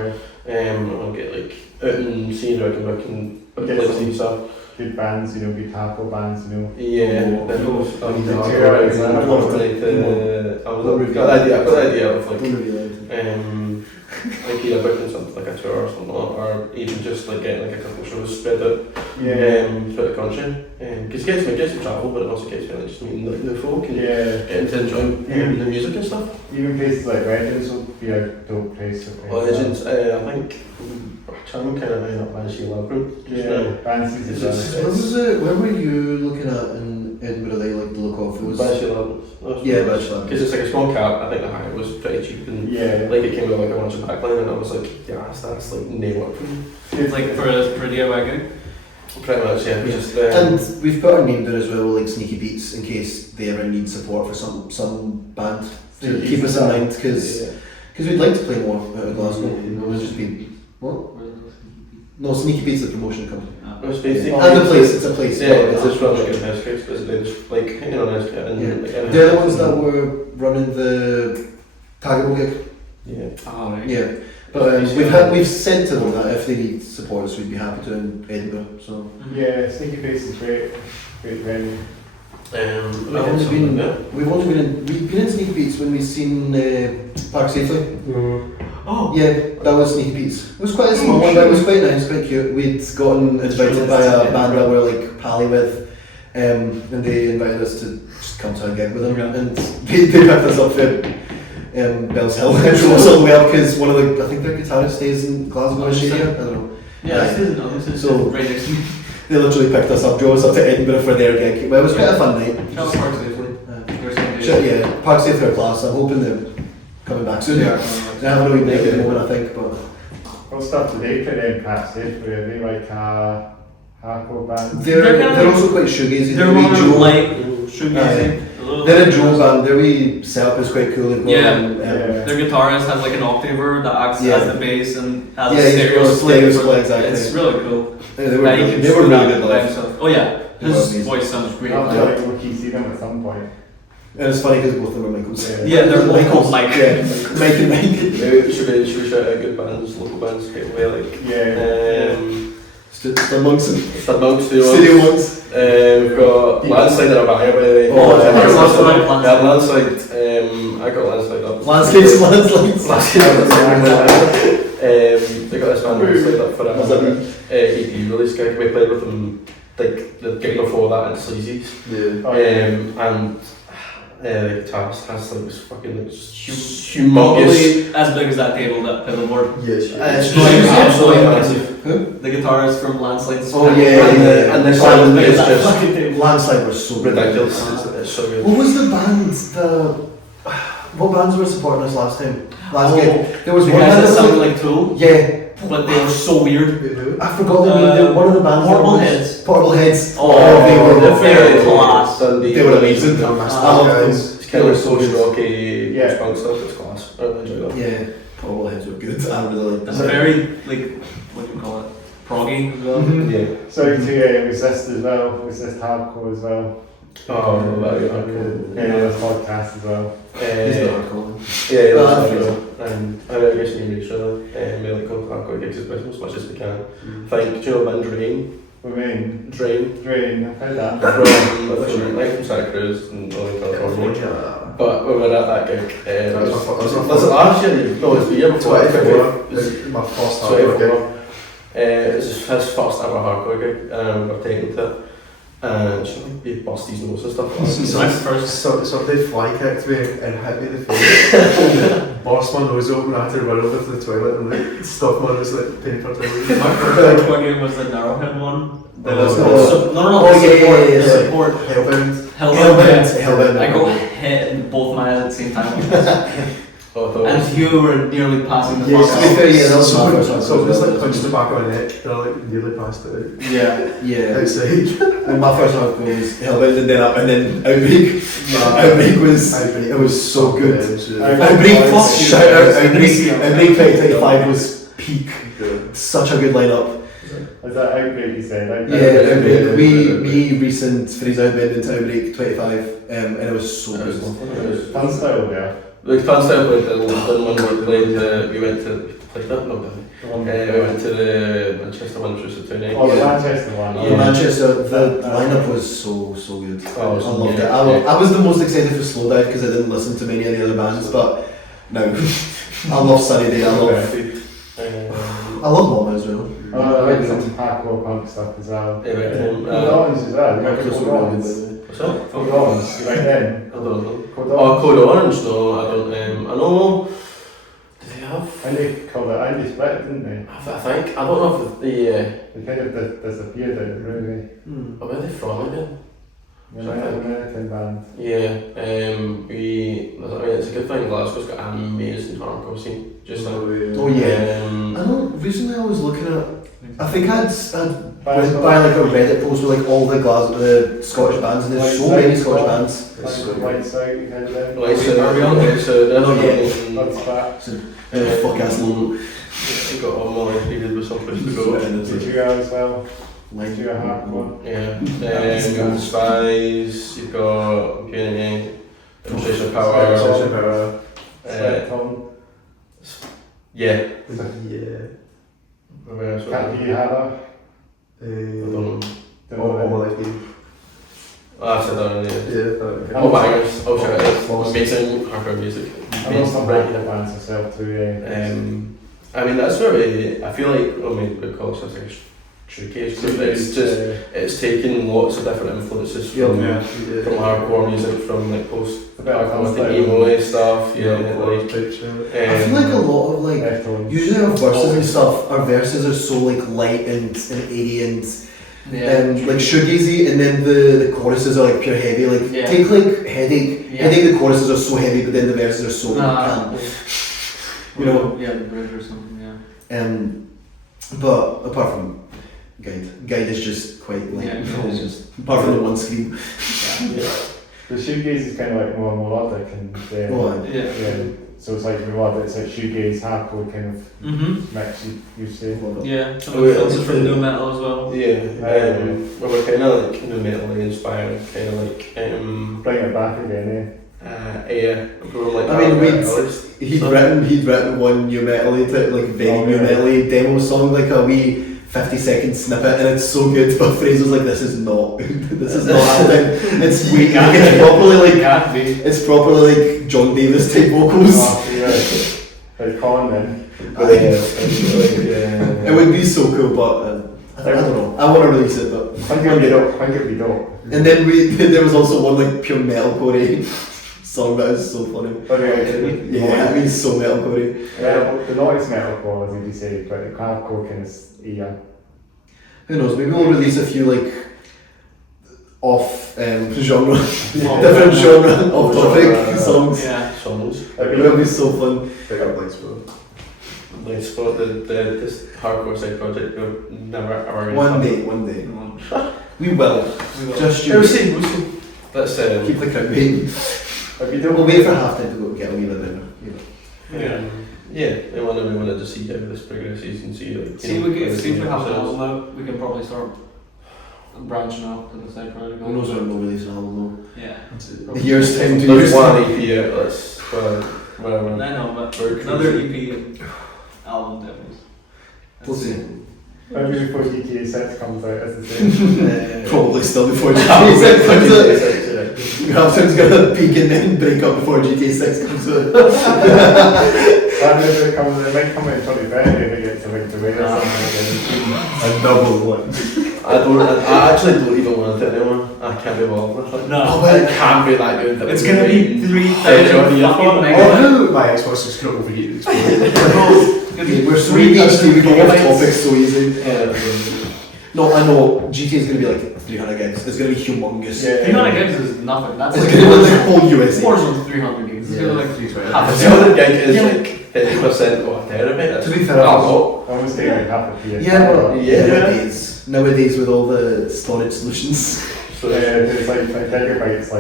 want to get like out and see how I can work in places. So good bands, good hardcore bands, Yeah, then I've got the idea of like either booking something like a tour or something, or even just like getting like a couple of shows spread out throughout the country. Because it gets me travel, but it also gets me like just meeting like new folk and getting to enjoy the music and stuff. Even places like Legends would be a dope place. Legends, I think I'm kind of lining up my Sheila group. Fancies as well. Where were you looking at in Edinburgh that you like to look off? It was Bachelor. Because it's like a small cab. I think the hire was pretty cheap and like it came with like a bunch of backline, and I was like, that's like nail it for me. It's like for a DIY gig. Pretty much, yeah. Just, and we've put our name there as well, like Sneaky Beats, in case they ever need support for some band to keep us in mind, because we'd like to play more out of Glasgow. We'll just be No, Sneaky Beats is a promotion company. And the place, it's a place. Yeah, it's just running in house gigs, basically, just like hanging on house and they're the ones that were running the Tagable gig. Yeah. Oh, right. Yeah. But we've said to them that if they need support us, we'd be happy to in Edinburgh. So yeah, Sneaky Face is great venue. We've been in Sneaky Beats when we've seen Park Safely. Oh yeah, that was Sneaky Beats. It was quite a small one, but it was quite nice, quite cute. We'd gotten invited by a band that we're like pally with, and they invited us to just come to a gig with them, and they picked us up for Bells Hill and drove us all the way up because I think their guitarist stays in Glasgow area. I don't know. Yeah, so right next to me. They literally picked us up, drove us up to Edinburgh for their gig. But it was quite a fun night. Shout out Park Safely. Park Safely are class. I'm hoping they're coming back soon. They haven't really made it at the moment, I think. But what stuff today for them, Park Safely? Are they like hardcore band? They're also quite shoegazy. They're more light shoegazy. They're a Joe band. Their wee setup is quite cool. Their guitarist has like an octaver that acts as the bass and has a stereo split. Exactly. It's really cool. They were really good live. Oh yeah, his voice sounds great. I'll have to like see them at some point. And it's funny because both of them are Michaels. Yeah, they're both called Mike. Yeah, Mike and Mike. Should we shout out good bands, local bands straight away, like The Monks and Studio Ones. We've got Landslide in our banger, by the way. Landslide. I got Landslide up. Landslides. They got this band Landslide up for an EP release gig. We played with them like the gig before that at Sleazy's. And the guitarist has like this fucking like humongous, as big as that table, that pedal board. Yes. Absolutely massive. Who? The guitarist from Landslide's. And the sound is just Landslide was so ridiculous. It's so good. What was the band? What bands were supporting us last time? Gig. There was one band that sounded like like Tool. Yeah. But they were so weird. I forgot the name. One of the bands. Portable Heads. They were class. They were amazing. It's kind of so rocky, punk stuff. It's class. I really enjoy that. Yeah, Portable Heads were good. I really like them. It's very like what do you call it? Proggy as well. Yeah. Sorry to Resist as well. Resist hardcore as well. Oh, very hardcore. This podcast as well. He's not hardcore. Yeah, that's true. And I guess we need each other. We like go to hardcore gigs as much as we can. Do you know about Drain? Drain, I've heard that. From Santa Cruz and California. But we were at that gig. Was it last year? No, it's the year before. My first hardcore gig. It's his first ever hardcore gig, and we're taken to it. And he bust his nose and stuff. So they fly kicked me and hit me in the face. Burst my nose open. I had to run over to the toilet and like stuff my nose like paper towel. My first hardcore game was the Narrowhead one. Support. Hellbound. I got hit in both my eyes at the same time. And you were nearly passing the fuck out. So it was like punched the back of my neck and I like nearly passed it out. Yeah. Outside. When my first hardcore was Hellbound and then Outbreak. Outbreak was so good. Outbreak 2025 was peak. Such a good lineup. Is that Outbreak you said? Yeah, Outbreak. We recent Freeze Outbreak into Outbreak 25, and it was so good. Fun style there. The fan style played in London when we played, we went to play that, no, we went to the Manchester one, which was the 2 Oh, the Manchester one. Yeah, Manchester, the lineup was so good. Oh, I loved it. yeah. I was the most excited for Slowdive because I didn't listen to many of the other bands, but no, I love Sunny Day. I love Mama as well. I like some hardcore punk stuff as well. Yeah, Lothians as well. You like Close Code to Orange? what's that? Code Orange. You like them? I don't know. Code Oh, Orange. Code Orange, no, I don't, I know, do they have? And they called it Andy Split, didn't they? I think, I don't know if the, They kind of disappeared out of the movie. where are they from again? They're like an American band. Yeah, I mean, it's a good thing Glasgow's got an amazing hardcore scene, just like, Oh yeah. I know. Recently, I was looking at. I think I'd went by like a Reddit post with like all the Scottish bands, and there's so many Scottish bands. Lights Out, you kind of them. That's back. Fuck ass logo. You got all more repeated with some place to go. Did you as well? Like Did you a hardcore? Yeah, you've got Spies, you've got Impunity, Demonstration of Power, Sweat Tongue. yeah. Yeah. Where else? Can't Be Harder. I don't know. Don't know All them. my life. Oh, I've said that already. Yeah. Oh, bangers. Oh, shit, it's amazing hardcore music. I know some regular bands myself too, yeah. I mean, that's where I feel like, we call it something shoegaze, but it's just, it's taking lots of different influences from hardcore music, from like post-hardcore, like emo stuff, I feel like a lot of like usually our verses and stuff. Our verses are so like light and 80 and like shoegazy, and then the choruses are like pure heavy. Like take like Headache. Yeah. Headache, the choruses are so heavy, but then the verses are so calm. You know. Yeah, the bridge or something. Yeah. But apart from Guide is just quite like it's just apart from the one scream. The shoegaze is kind of like more melodic and yeah. So it's like melodic, it's like shoegaze, hardcore kind of mix. You say. Yeah. Some influences from nu metal as well. Yeah. Well, we're kind of like nu metal inspired, kind of like Bring it back again, yeah. Like I mean, he'd written one nu metal like very nu metal demo song, like a wee 50-second snippet, and it's so good. But Fraser's like, this is not happening. It's way it's properly like it's properly like John Davis type vocals. Like Colin then. It would be so cool, but I don't know. I want to release it, but I think it'd be dope. And then there was also one like pure metalcore song that is so funny. Yeah, I mean so metalcore. The noise metalcore, as you say, but the hardcore kind of Who knows? Maybe we'll release a few like off genre, different genre, off topic songs. Yeah. Songs. It'll be so fun. Pick up Lightspot. Lightspot, this hardcore side project, we're never ever One day. We will. Just We'll you. see. Let's Keep the crowd waiting. We'll wait for half time to go get a wee bit better. Yeah, we wanted to see how this progresses and see like. See if we have an album out, we can probably start branching off to the side project. Who knows when we'll release an album Yeah. though? A year's time, 2 There's years one time. EP out, let's whatever. I know, but We're another cruising. EP album demos. We'll see. Maybe before GTA 6 comes out, as the same. Probably still before GTA 6 comes out. Halftime's gonna peak and then break up before GTA 6 comes out. It might come out in 2030 if it gets a big debate or something. A double one. I actually don't even want it anymore. I can't be bothered with it. No. It can't be that good. It's gonna be 3,000 fucking Oh, my Xbox is going to overheat. We're so ADHD, we go off topics so easy. Yeah. No, I know, GTA is going to be like 300 gigs, it's going to be humongous. 300 gigs is nothing. That's It's like going to be like the whole USA. Warzone's 300 gigs. It's gonna be like 320. half a 200 gig is like 50% of a terabyte. To be fair, Almost taking like half a PS. nowadays with all the storage solutions. So it's like gigabytes,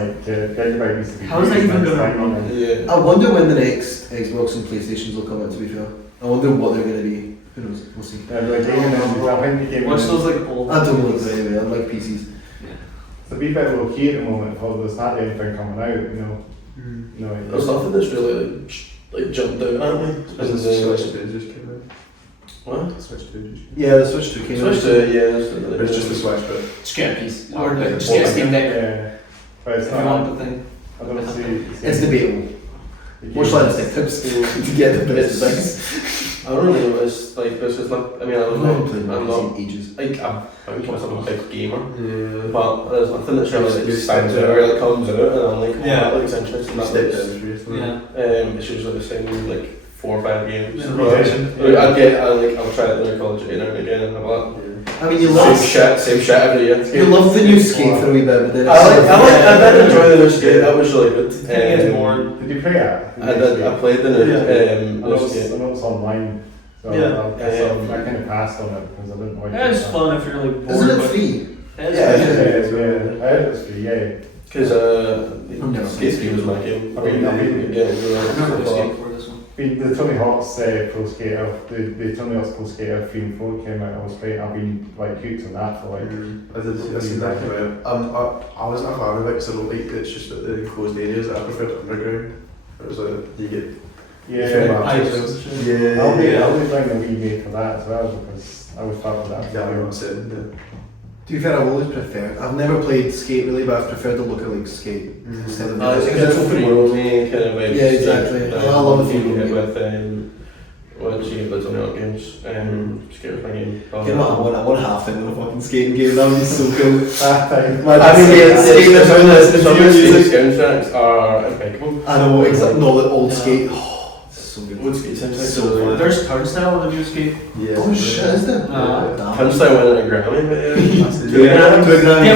gigabyte used to be. How is that even gonna run? yeah. I wonder when the next Xbox and PlayStations will come out, to be fair. I wonder what they're going to be. Who knows? We'll see. Yeah, like gaming is, I think the gaming What's is- those like old? I don't know anyway. I like PCs. It's a wee bit low key at the moment, although there's not anything coming out, you know. You know, There's nothing that's really like jumped out at me. As the Switch 2 just came out. What? Switch 2 just came Yeah, the Switch 2 came out. Switch to yeah. out. It's just the Switch, but Just get a piece. Or Okay. just get a Steam Deck. Yeah, but it's If you not. want the thing. I don't see. It's debatable. Much like the tips to get the best things. I don't really know. It's like this is like. I mean, I've not played I'm PC not in ages. like I would call myself a big gamer, yeah. but there's nothing that's really like You stands step out or like comes out, and I'm like, oh, Yeah. that looks interesting. That Step looks. down recently. Yeah. It's usually the same like 4 or 5 games. Yeah. But I'll try it in college again and again and have that. I mean, you love Same shit every year. you love the new Skate for a wee bit, but then I did enjoy the new Skate. That was really good. It's more. Did you play it? I played the new I know Skate. it's online. So Yeah. I kind of passed on it because I didn't like Yeah, it's fun if you're like bored. isn't it but- free? It is. Yeah, I heard it was free, yeah. Because never Skate 3 was my game. I mean, I've never played Yeah, Skate before this one. The Tony Hawk's Pro Skater, the Tony Hawk's Pro Skater 3 and 4 came out, I was playing, I've been like hooked on that for like. I seen that come out. I wasn't a fan of it because I don't like it's just the enclosed areas. I preferred underground. It was like you get Yeah, Pipes and shit. yeah. I'll be buying a wee mate for that as well because I was part of that. Yeah, I was saying To be fair, I've always preferred. I've never played Skate really, but I've preferred the look of like Skate instead of. I think it's open world kind of vibe. Yeah, exactly. I love the thing feeling. with once you get the Tony Hawk games, Skate was my game. You know what? I want half into the fucking skating game. That would be so cool. That time. I mean, skating is some of the music. soundtracks are impeccable. I know exactly. No, the old Skate. Oh, it's so good. Old Skate soundtracks So are fun. There's Turnstile in the new Skate. yeah. Oh shit, is there? Uh, Turnstile winning a Grammy, but Yeah. To a grand.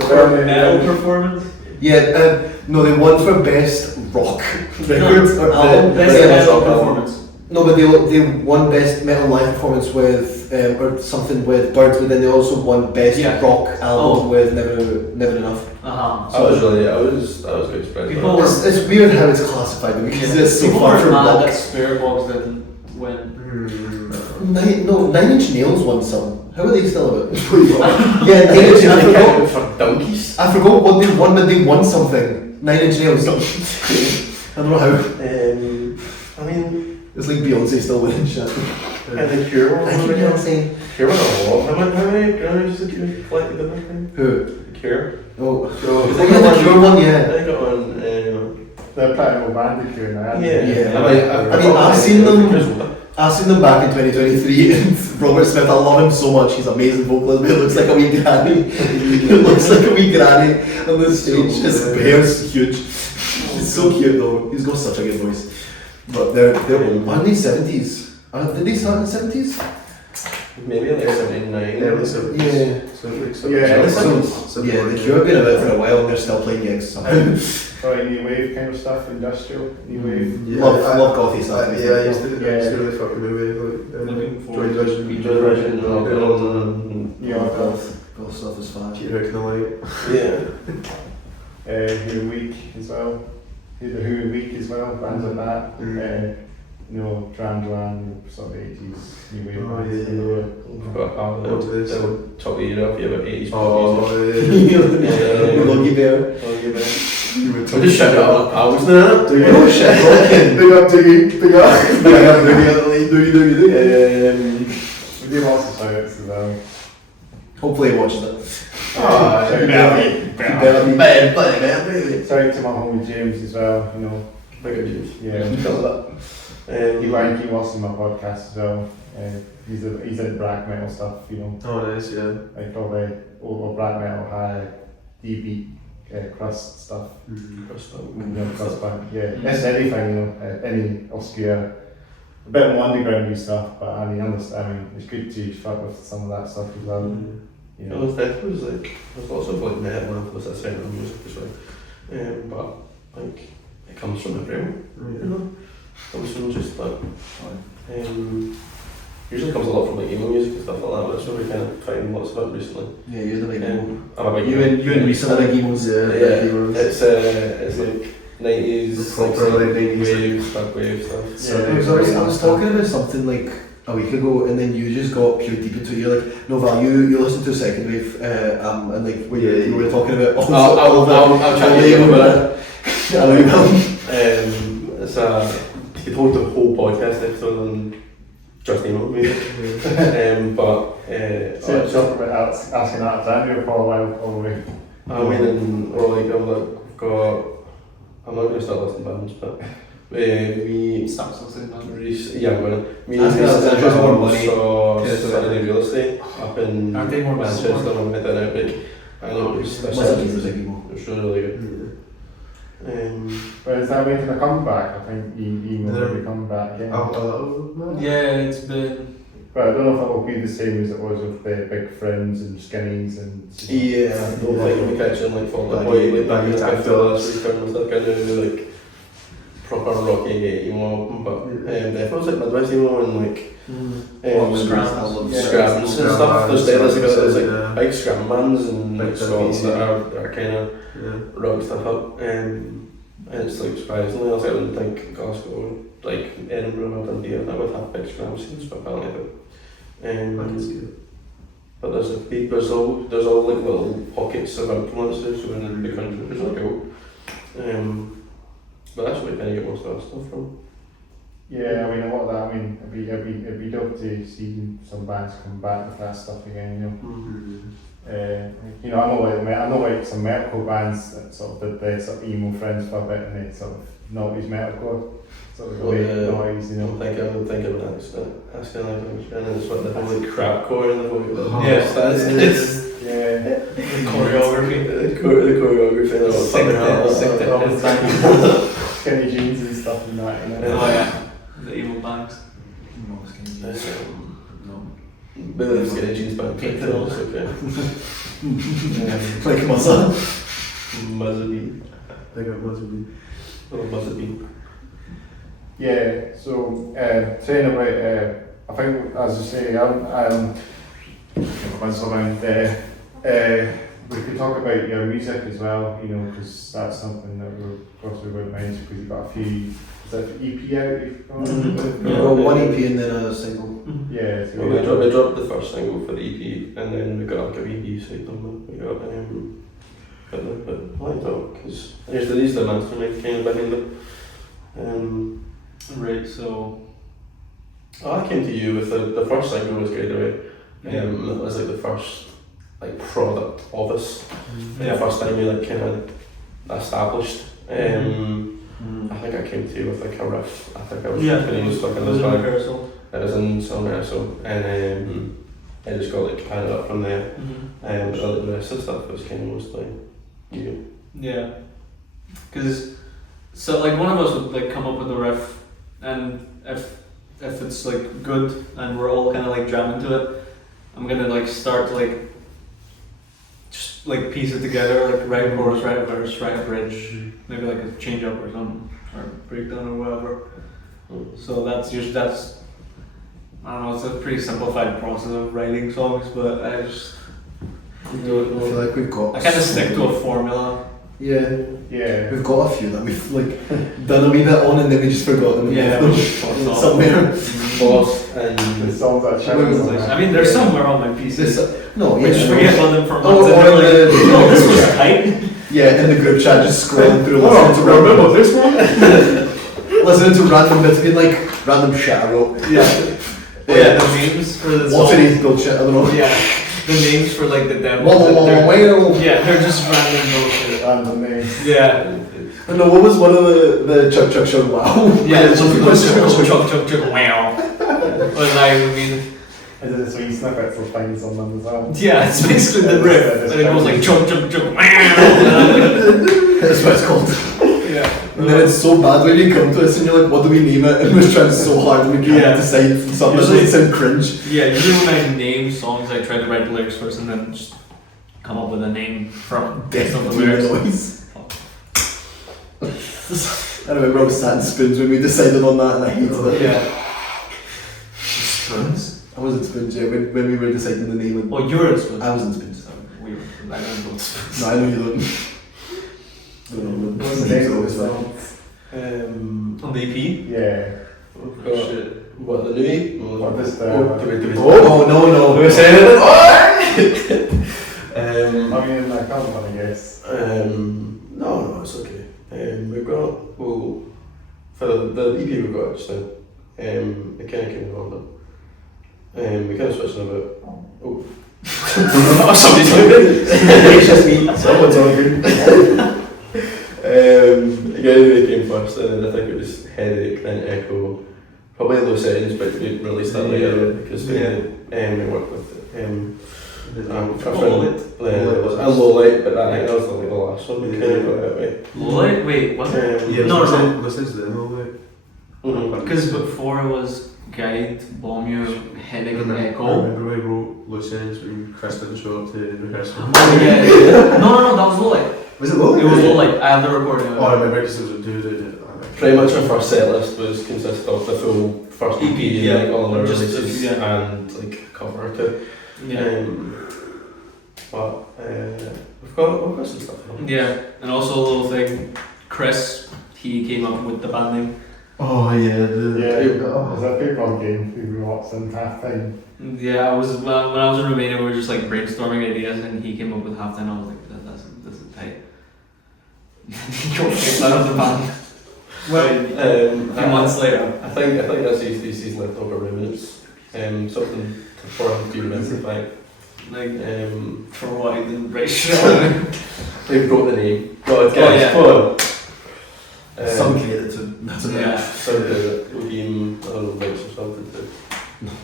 Yeah, metal performance. Yeah, no, they won for best rock record or album. Best Yeah, metal rock album. performance. No, but they won best metal live performance with or something with Birds, but then they also won best Yeah. rock album with Never Enough. Uh-huh. I was good spread. People It's weird how it's classified though, because it's so People far are from mad rock. that Spirit Box didn't win. Nine Inch Nails won some. How are they still about? Yeah, 9 Inch. I forgot. for donkeys. I forgot what they won, but they won something. 9 Inch Nails. I don't know how. I mean, It's like Beyonce still winning shit. and the Cure one. Thank you, Beyonce. Cure won a lot. How many Grammys did you collect the different thing? Who? The Cure. Oh, They yeah, got the one- Cure one, yeah. They got one. They're playing a band here now. Yeah. I mean, I've seen them. I've seen them back in 2023, and Robert Smith, I love him so much. He's an amazing vocalist, but he looks like a wee granny. He looks like a wee granny on the stage. His hair's huge. He's so cute though. He's got such a good voice. But they're aren't they 70s? Did they start in the 70s? Maybe like 79. Early 70s. Yeah. So like So, yeah, the Cure have been about for a while, and they're still playing gigs somehow. Or new wave kind of stuff, industrial, new wave. Love gothy stuff. Yeah, I used to really fucking movie. Looking forward Joy to Division. Joy Division. Yeah, Goth stuff is fun. Keep hooking the light. Yeah. Who Week as well. Who Week as well, bands like that. You know, Duran, sort of 80s, new wave bands. Got the top era of about 80s. Logie Bear. We just shut it up. I was there. Oh shit, Logan. Big up to you. Big up. We do lots of shoutouts as well. Hopefully he watches it. Shout out Sorry. to my homie James as well, you know. Big up, James. Yeah. He ranking us in my podcast as well. He's in black metal stuff, you know. Oh, nice, yeah. Like probably old black metal, high D beat, crust stuff. Crust punk, yeah. It's anything, you know, any obscure, a bit more underground stuff, but I mean, it's good to fuck with some of that stuff as well. You It know. was definitely like there's lots of like metal influence that's in music as well. But like it comes from everywhere. You know? Comes from just like usually comes a lot from like emo music and stuff like that, but it's really kind of finding lots of it recently. Yeah, you're the big emo. I'm a big You and Reese are the big emos. It's like 90s, Proper, like, 90s, wave, dark wave stuff. Yeah. I was talking about something like a week ago, and then you just got pure deep into it. You're like, no value. You listen to Second Wave, and like when you were talking about I'll try to get with it. I know you will. It's you could hold the whole podcast episode on just email me. But So talk about asking that to Andrew for a while, probably. I mean, or like I'm not going to start listening to bands, but we Start listening to yeah, I'm going to. Me and That's more money. saw Saturday Real Estate up in Aren't they more Manchester on Midnight Outbreak, and it was really good. But is that making a comeback? I think emo will be coming back, yeah. Yeah, it's been. But I don't know if it will be the same as it was with the Big Friends and Skinnies and... Yeah, I don't think we catch in like Fall Out Boy, like Baggy that Time Phyllis return with that kind of like proper rocky emo album, but definitely was like Midwest emo and like scrams and stuff. There's like big scram bands and like songs that are kind of rock stuff up, and it's like surprisingly, I don't think Glasgow, like Edinburgh or Dundee, that would have big scram scenes, but apparently do. But there's all like little pockets of influences within the country, which is really cool. But that's where I kind of get most of that stuff from. Yeah, I mean a lot of that. I mean, it'd be dope to see some bands come back with that stuff again. You know, you know, I know like some metalcore bands that sort of did their sort of emo Friends for a bit, and they sort of noughties metalcore, sort of noise. You know, I'm thinking about asking like, and it's what the whole like crapcore and the whole The choreography. The choreography and all Sick. skinny jeans and stuff and that. You know. Oh yeah, the evil banks. Maybe the skinny jeans band. Pink Fiddles. Okay. Like Muzza. Muzza Bean. I think it was a bit. Oh, Muzza Bean. Yeah. So saying about, I think as you say, we could talk about your music as well, you know, because that's something that we wouldn't mention because you've got a few. Is that the EP out? You've got? One EP and then a single. Yeah. So Well, we dropped the first single for the EP, and then we got like a EP side number. We got but why not? Because there's the mastermind kind of behind it. Right. So. I came to you with the first single was Great Away. It was like the first like product of us. The first time we like kind of established. I think I came to you with like a riff. I think I was stuck in this bag. It was in song rehearsal, and I just got like carried up from there. But the rest of the stuff was kind of mostly you. Yeah. Because so like one of us would like come up with a riff, and if it's like good and we're all kind of like jamming to it, I'm gonna like start to like just like piece it together, like write a chorus, write a verse, write a bridge, maybe like a change up or something, or breakdown or whatever. So that's I don't know, it's a pretty simplified process of writing songs, but I just do it. I feel like we've got. I kind of stick to a formula. Yeah. Yeah. We've got a few that we've like done a wee bit on and then we just forgot them. Yeah, somewhere. Lost and The songs that challenge. I mean, they're somewhere on my pieces. No, We yeah. just forget about them for Oh, months, and or they're like, the- oh, this was tight. Yeah, in the group chat, just scrolling through, listening to remember this one? listening to random bits, being like random shit I wrote. Yeah, the names for the What's songs. it is bullshit? I don't know. Yeah, the names for like the demos. They're just random bullshit. Random names. Yeah. I don't know, what was one of the Chuck Chuck Show? Wow. Yeah, something chuck, was chuck, wow. What does that even mean? Is it so you snippets of things on them as well? Yeah, it's basically the riff, and it goes like chuck, chuck, chuck, wow. That's what it's called. Yeah. And then it's so bad when you come to us and you're like, what do we name it? And we're trying so hard and we can't decide something that doesn't sound cringe. Yeah, usually when I name songs, I try to write the lyrics first and then just come up with a name from based on the lyrics. Noise. I remember I was sat in Spoons when we decided on that and I hated it. Yeah. Spoons? I was in Spoons, yeah, when we were deciding the name. And Oh, you're in Spoons? I was in Spoons. We were. I don't know Spoons. No, I know you don't. What's the name of the song? On the EP? Yeah. We've got what the new What this do we Oh, no. do we say it? I mean, I can't one, I guess. No, it's okay. We've got, well, for the EP we've got just now, it kind of came in order. We kind of switched in about. Oh. Somebody's moving! It's just me. Someone's arguing. Again, they came first, and then I think it was Headache, then Echo, probably Lothians, but we released that later because we worked with Low Light, but I think that was like the last one we kind of got that way. Low Light? Wait, was it? Yeah, No. This is the Low Light. Because before it was Guide, Bomb, Headache, and I Echo. remember we wrote Lothians when Chris didn't show up to rehearse. Oh yeah. No, that was Low Light. Was it Low? It was Low Light. I had the recording of it. Oh, I remember because it was a dude. Pretty much our first set list was consisted of the full first EP, Yeah. like all of our Just releases, yeah. and like cover too. Yeah. But we've got some stuff. Yeah, and also a little thing, Chris, he came up with the band name. Oh, yeah. Was that people game we watched in half time? Yeah, when I was in Romania, we were just like brainstorming ideas, and he came up with Halftime. I was like, this is tight. He got kicked out of the band. A few months later. I think that's UCDC's leftover remnants. Something for him to be remembered by. Like, For for what he didn't break shit. They wrote the name. God, Oh, guys, yeah. come on. Some kid, that's a Yeah. So we'll give him, I don't know, links or something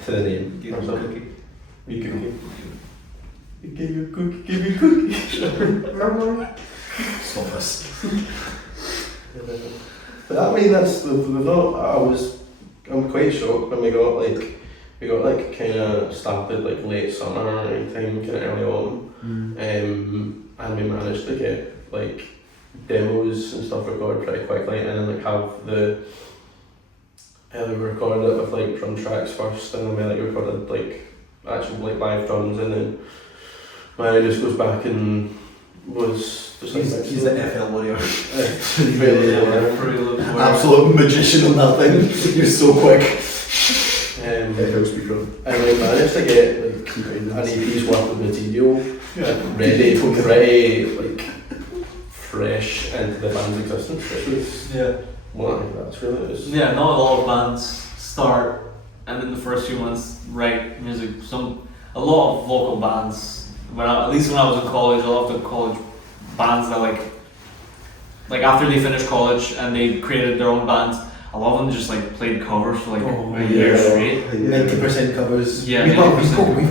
to the name. Give or him a something. cookie. We cookie. We give you a cookie, give me a cookie. Stop us. But I mean, we've not, I'm quite shocked when we got like kind of started like late summer anytime kind of early on, and we managed to get like demos and stuff recorded pretty quickly, and then like have we recorded it with like drum tracks first, and then we like recorded like actual like live drums, and then Mary just goes back and was just like He's the FL warrior. really Absolute magician on that thing. You're so quick. and we managed to get like an EP's worth of material ready, like fresh into the band's existence, which was well, I think that's really is. Yeah, not a lot of bands start and in the first few months write music. A lot of local bands. At least when I was in college, a lot of the college bands that like after they finished college and they created their own bands, a lot of them just like played covers for like a year straight. 90% covers. Yeah, we've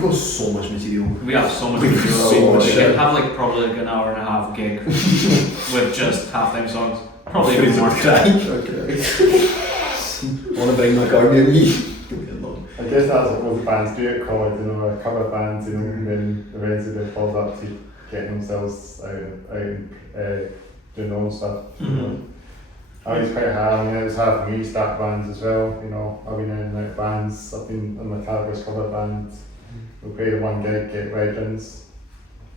got so much material. We have so much We've material. so much We shit. can have like probably like an hour and a half gig with just halftime songs. Probably a bit more. Want to bring my car near me? I guess that's what most bands do at college, cover bands, and then eventually they fall up to getting themselves out doing their own stuff. I was quite hard, I mean, it was hard for me to start bands as well, I've been in and out of bands, I've been in my Calgary's cover band, we played one gig, get Legends,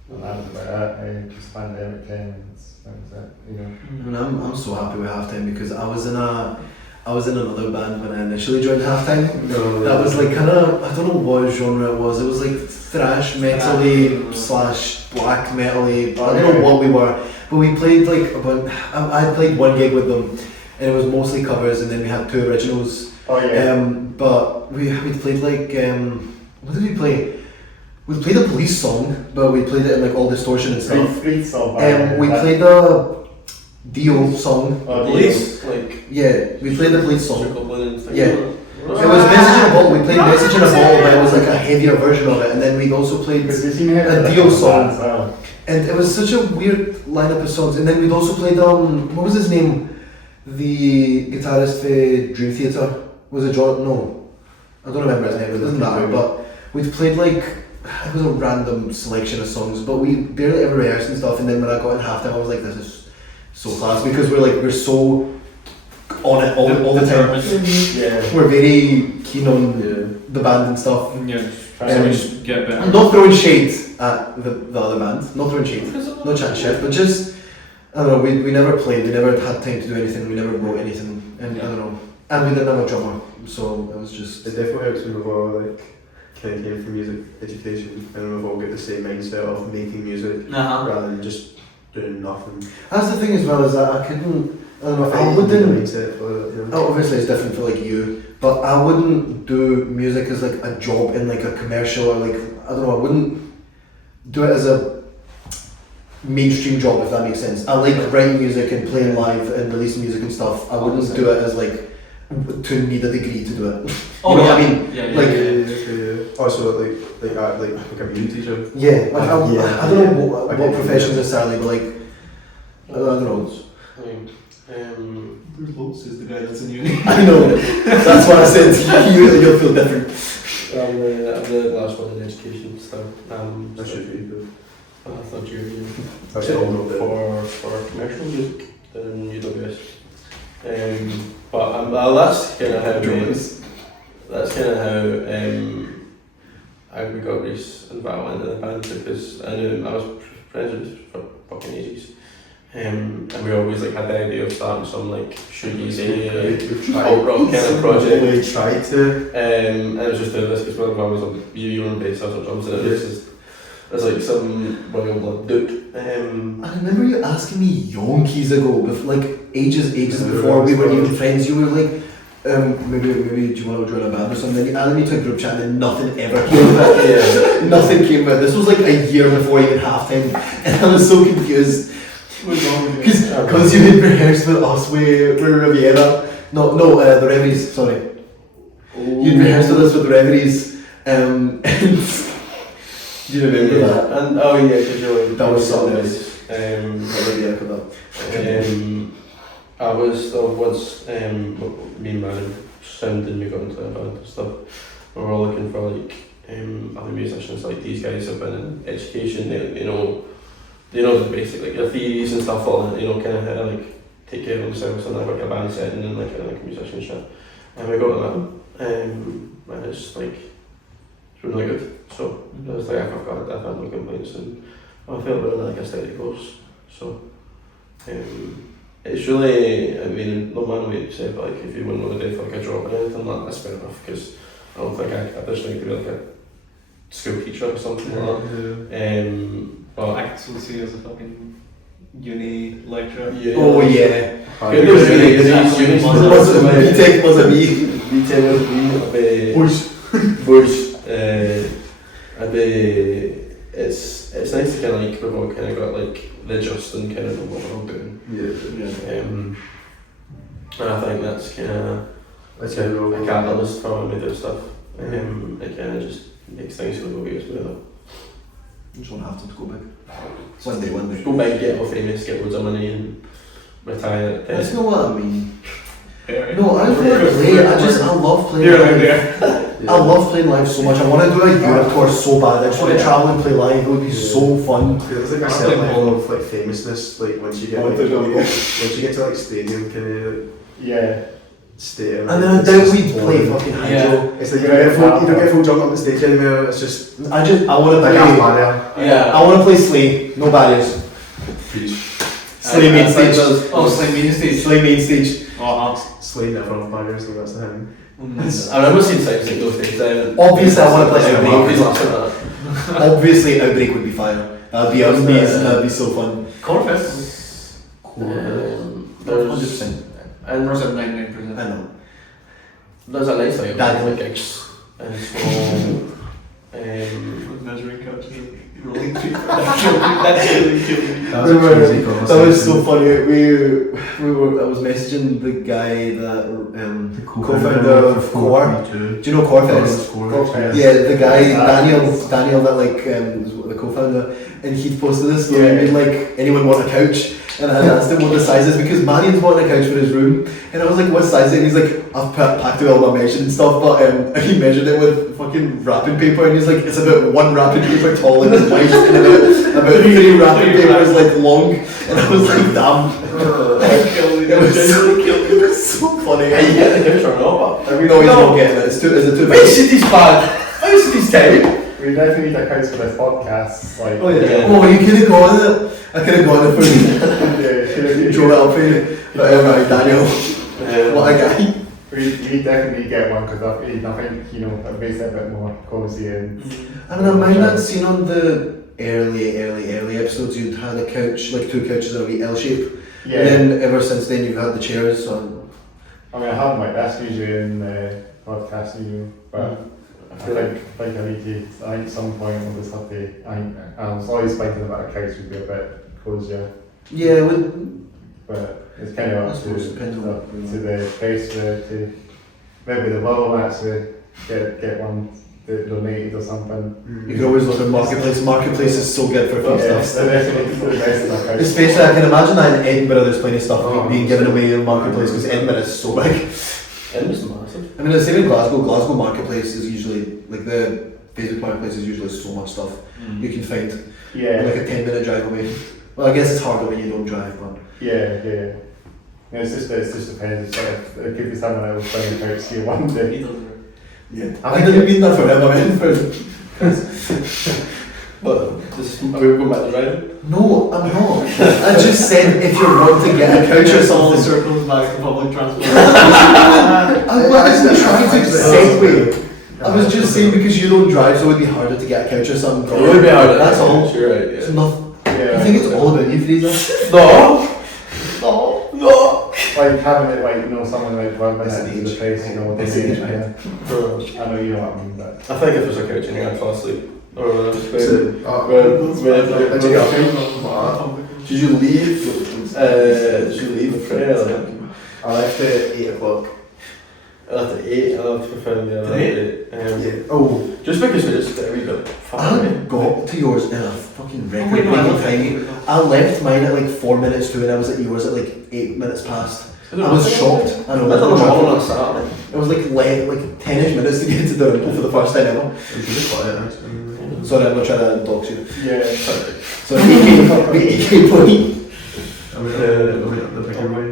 and that was about it, just pandemic came, and that was it, And I'm so happy with Halftime because I was in another band when I initially joined Halftime. That was like kind of, I don't know what genre it was. It was like thrash metal-y / black metal-y. I don't know what we were, but we played like I played one gig with them, and it was mostly covers, and then we had 2 originals. Oh yeah. But we played like what did we play? We played a Police song, but we played it in like all distortion and stuff. Free song. We played a Dio song. Police, like Yeah, we played the Police song. Yeah. It was Message in a Bottle. We played Message in a Bottle, but it was like a heavier version of it. And then we also played a Dio song. As well. And it was such a weird lineup of songs. And then we'd also played what was his name? The guitarist for Dream Theater. Was it John? No, I don't remember his name. It doesn't matter. But we'd played like it was a random selection of songs, but we barely ever rehearsed and stuff. And then when I got in halftime, I was like, this is so class because we're so on it all the time. Yeah. We're very keen on the band and stuff. Yeah, Um, just get better. I'm not throwing shade at the other band, not throwing shade, not chatting shit, but just, I don't know, we never played, we never had time to do anything, we never wrote anything, and I don't know. And we didn't have a drummer, so it was just. It definitely helps when we've all like kind of came from music education and we've all got the same mindset of making music rather than just doing nothing. That's the thing as well, is that I couldn't. I don't know. I wouldn't. Obviously, it's different for like you, but I wouldn't do music as like a job in like a commercial or like I don't know. I wouldn't do it as a mainstream job, if that makes sense. I like writing music and playing live and releasing music and stuff. I wouldn't do it as like to need a degree to do it. Oh, you know yeah. what I mean? Yeah. Also, like a music teacher. Yeah, like I don't know what professions necessarily, but like I don't know. There's loads, is the guy that's in uni. I know. That's what I said. You'll feel different. I'm the last one in education still. That should be good. I thought you were That's all for commercial music in UWS. But that's kind of how we got Reese and Val into the band, because I knew I was friends with Reese for fucking ages. And we always like had the idea of starting some like shoegazy alt rock kind of project. We tried to. And it was just doing this because one of them was on you were on bass, I was on drums, and it was just it's like some royal blood duke. I remember you asking me yonkies ago, like ages before we were even friends. You were like, maybe do you want to join a band or something? You added me to a group chat and then nothing ever came of it. Nothing came of it. This was like a year before even halftime, and I was so confused. Because you had rehearsed with us with Riviera. No, the Reveries, sorry. You'd rehearsed with us with the Reveries, and do you remember that? And oh yeah, because that was so nice. I was once me and Mary sounded and we got into a band and stuff. We were all looking for like other musicians. Like these guys have been in education. They know the basic like your theories and stuff. All kind of how to like take care of themselves and like a band setting and like a musicianship. And we got them, and it's like it's really good. So I was like, I've had no complaints, and I felt really like a steady course. So it's really, I mean, no matter what you say, but like if you wouldn't want to do like a job or anything, that's fair enough, because I don't think I just need to be like a school teacher or something like that. But I can still see you as a fucking uni lecturer. Yeah. Oh yeah. Because B-Tech was a me. B-Tech was a me. Bush. It's nice to kind of like we've all kind of got like the just and kind of know what we're all doing. Yeah. And I think that's kind of a a catalyst for when we do stuff. It kind of just makes things go years better. I just want to have to go big. One day. Go big, get all famous, get loads of money and retire. That's not what I mean. Yeah, No, I just want to play. I love playing live. I love playing live so much. I want to do a Europe tour so bad. I just want to travel and play live. It would be so fun. There's like a certain level of like famousness, like once you get to like stadium kind of stay. And then I doubt we'd play fucking hydro. It's like you don't get full jump on the stage anymore. It's just I want to play. I want to play Slay. No barriers. Slay main stage. Slay main stage. Slay main stage. Slay never on barriers, so that's the thing. I remember seeing things like those days. Obviously, I want to play Outbreak. Obviously, Outbreak would be fire. That'd be amazing. That'd be so fun. Corfest. 100%. And Or is it 99%? I know. there's a nice thing That- about gigs. And so, With measuring cups and rolling feet. That's really cute. That was so funny. I was messaging the guy that co-founder of Core. Do you know Corefest? Yeah, the guy Daniel that is the co-founder, and he posted this story. Made like, anyone want a couch? And I asked him what the size is because Manion's wanting a couch for his room, and I was like, what size is it? And he's like, I've packed it all my measures and stuff, but he measured it with fucking wrapping paper, and he's like, it's about one wrapping paper tall in his waist and about 3 wrapping papers like long, and I was like, damn. It was so funny. are you getting the couch or not? No, he's not getting it. Is it too big? City's bad. How City's terrible. We definitely need a couch for this podcast. Like, Oh yeah. Yeah. Oh, you could have gone it. I could have gone it for you. Drove it up for you. But Daniel, what a guy. We definitely get one because I think it makes it a bit more cosy and. I mean, I mind that scene on the early episodes. You'd had a couch, like 2 couches in a wee L shape. Yeah. And then ever since then, you've had the chairs on. I mean, I have like this usually in the podcast, but I think I think at some point we'll just have to. I was always thinking about a couch would be a bit cozier, Yeah, but it's kind of I up suppose it depends on to the place to maybe the will actually get one donated or something. you can always look at Marketplace. Marketplace is so good for fun Yeah, stuff. the best of my couch. Especially, I can imagine that in Edinburgh, there's plenty of stuff being given away in Marketplace because Edinburgh is so big. Edinburgh's massive. I mean, the same in Glasgow. Glasgow Marketplace is usually, like the Facebook Marketplace is usually so much stuff you can find Yeah. like a 10-minute drive away. Well, I guess it's harder when you don't drive, but. Yeah. It's just depends. It's like, it could be something I was playing about here one day. He doesn't. Yeah. I didn't mean that for him, I meant for. But are we going back to driving? No, I'm not. I just said if you want to get a couch or something. circles back to public transport. I wasn't trying to segue. I was just saying because you don't drive, so it would be harder to get a couch or something. It would be harder. That's all. You're right, It's yeah. nothing. Yeah. I think it's all about you, Fraser. No! Like having it like someone like right That's behind an the age. face, what they That's an mean. age, Yeah. I know you know what I mean, but I think if there's a couch in here, I'd fall asleep. Or So, did you leave Freya? I left at 8 o'clock. I left at 8, I left for Freya the other day. Yeah. Oh, Just because we just a wee bit far I away. got to yours in a fucking record wait, no, I breaking left time. I left mine at like 4 minutes to, and I was at yours at like 8 minutes past. I was shocked. I know. That's I not was wrong on a Saturday. It was like 10ish minutes to get to the Rimple for the first time ever. It was really quiet, actually. Sorry, I'm not trying to dox you. yeah. So AK point. I went up the bigger way.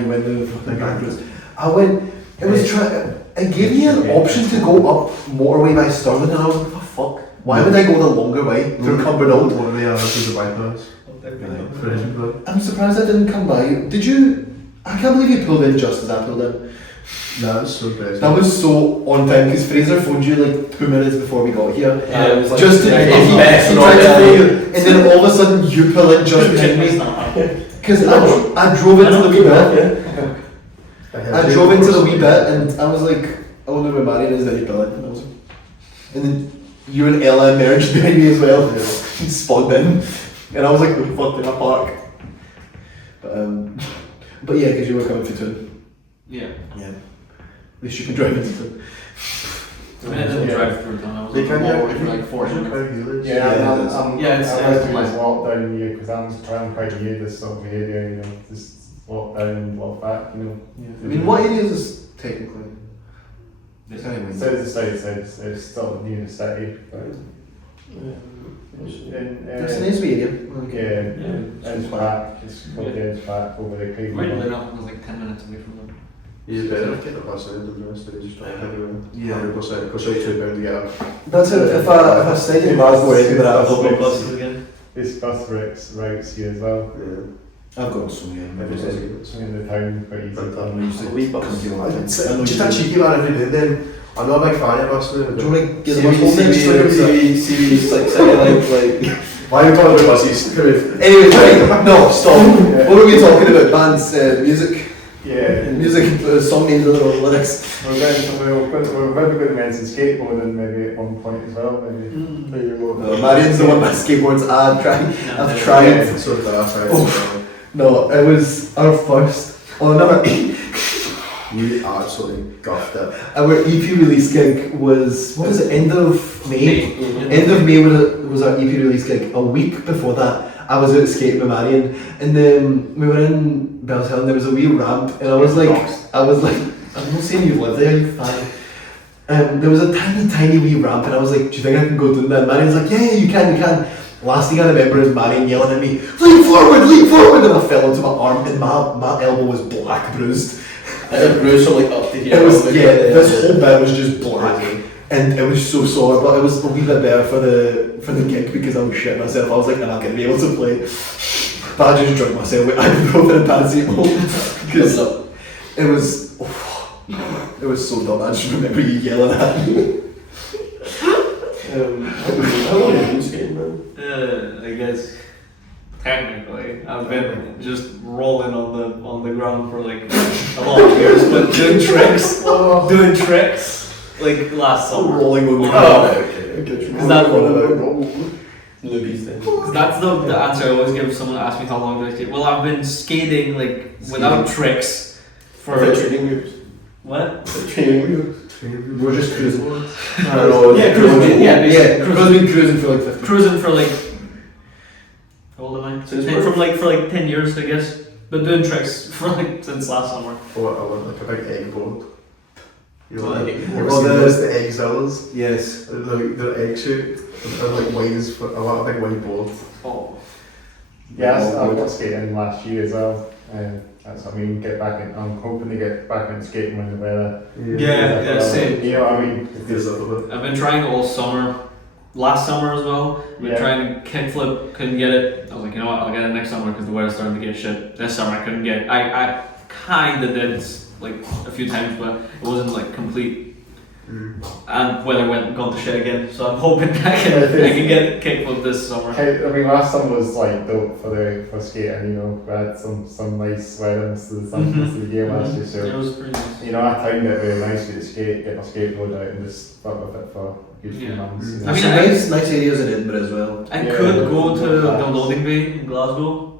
You went the fucking back roads. I went. It gave me an option to go up motorway by Stirling, and I was like, what the fuck? Why would I go the longer way through Cumbernauld? One of the others was a bypass. For Edinburgh. I'm surprised I didn't come by. Did you? I can't believe you pulled in just as I pulled in. Nah, it's so bad. That was so on time because Fraser phoned you like 2 minutes before we got here. Yeah, it was like Just to, it's he best tried to not phone really. you, and then all of a sudden you pull in just behind me. Because I drove into the wee bit. I drove into the wee bit and I was like, I wonder where Marion is, then you pull in. And then you and Ella emerged behind me as well. And spawned in. And I was like, what the fuck did I park? But yeah, because you were coming for Toon. Yeah. Yeah. At least you can drive into Toon. I mean, I didn't drive through town. I was They on can the walk for like 40 minutes. Yeah, it's I like- just walk down here because I'm trying quite near this sort of area, just walk down and walk back, I mean, what area is this technically? This Anyway. So it's it's sort of near the city, but It's a nice wee area. yeah, it's back, it's called James back over the creek. Weirdly enough, I was like 10 minutes away from them. You better get the bus in than the rest of it, just drive everywhere. Yeah. 100%, because you're too bound to get up. That's it. If I stayed in Glasgow or Edinburgh, I've got buses again. This bus routes here as well. Yeah. I've got so many. It's in the town, but easy to Fantastic. A wee bus. Just a cheeky one every day then. I'm not a big fan of buses. Do you want to get the bus home then? CV's like second like Why are we talking about buses? Anyway, right, no, stop. Yeah. What were we talking about? Bands, music, Yeah. music, song names or lyrics. We're maybe going to mention skateboarding maybe at one point as well, maybe. Marion's the one that skateboards. I've tried. So did I try. Oh. No, it was our first. Oh no, You absolutely guffed it. our EP release gig was, what was it, end of May? End of May was our EP release gig. A week before that, I was out skating with Marion, and then we were in Bells Hill, and there was a wee ramp, and I was like, I'm not saying you live there, you fan. There was a tiny wee ramp, and I was like, do you think I can go down that? And Marion's like, yeah, you can. Last thing I remember is Marion yelling at me, lean forward, and I fell into my arm, and my elbow was black bruised. it bruised from like up to here. It was, this whole bit was just black, and it was so sore, but it was a wee bit better for the gig because I was shitting myself. I was like, I'm not going to be able to play. But I just drunk myself with ibuprofen and paracetamol because it was, It was so dumb. I just remember you yelling at me. How long have you been skating, man? I guess technically I've been just rolling on the ground for like a lot of years, but doing tricks like last summer. Rolling on the Oh, ground. Is that Newbies then. That's the answer I always give if someone asks me how long do I skate. Well, I've been skating like without tricks for training wheels. what? Training wheels. We're just cruising. I don't know. Yeah, cruising. Yeah, basically. Crow's been cruising for like 50. Cruising for like how old am I? Since For like 10 years, I guess. But doing tricks for like since last summer. Oh, I want like a big egg board. You know, Oh, like, egg you board. ever Oh, seen the- those, the egg zillas? Yes. They're egg shaped. They're like wines for a lot of big wine board. Oh. Yeah, I got skating last year as well. That's what I mean. I'm hoping to get back into skating when the weather. Yeah, same. You know what I mean? There's a little bit. I've been trying all summer. Last summer as well. I've been Yeah. trying to kickflip, couldn't get it. I was like, you know what, I'll get it next summer because the weather's starting to get shit. This summer I couldn't get it. I kinda did like a few times, but it wasn't like complete. And weather went gone to shit again. So I'm hoping I can get kickflip this summer. I mean, last summer was like dope for skating. You know, we had some nice weather most of the game last year. It So was pretty nice. you know, I timed it really nicely to skate, get my skateboard out, and just fuck with it for a good few Yeah. months. You know? I mean, There's nice areas in Edinburgh as well. I Yeah, could go to the class. loading bay in Glasgow.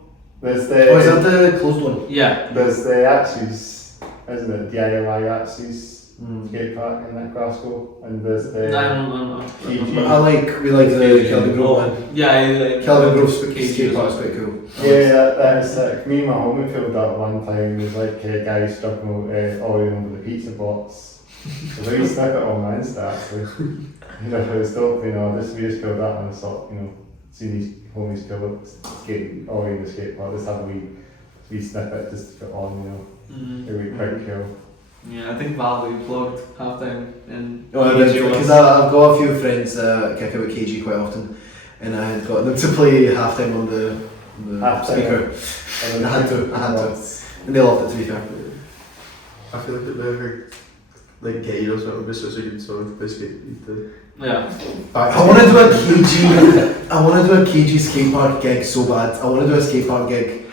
There's Oh, is the that the closed one? Yeah. there's the Axes, isn't it? DIY Axes Mm. skate park in Glasgow, and there's I the don't know. PG. We like the Kelvin Grove one. Yeah, I like Kelvin Grove KG skate as park's well. quite cool. Yeah, that's me and my homie filled up one time. It was like a guy stuck oiling over the pizza box. So he stuck it on my Insta actually. You know, it was dope. You know, this we just filled up and I thought, you know, see these homies fill up oiling the skate park. Let's have a wee snippet just to put on. You know, it would be quite cool. Yeah, I think Val we plugged halftime in Because I've got a few friends kick out with KG quite often, and I had got them to play halftime on the speaker. I had to. And they loved it, to be fair. I feel like the like gay or something would be such a good song to play skate to. Yeah. I want to do a KG. I want to do a KG skate park gig so bad. I want to do a skate park gig.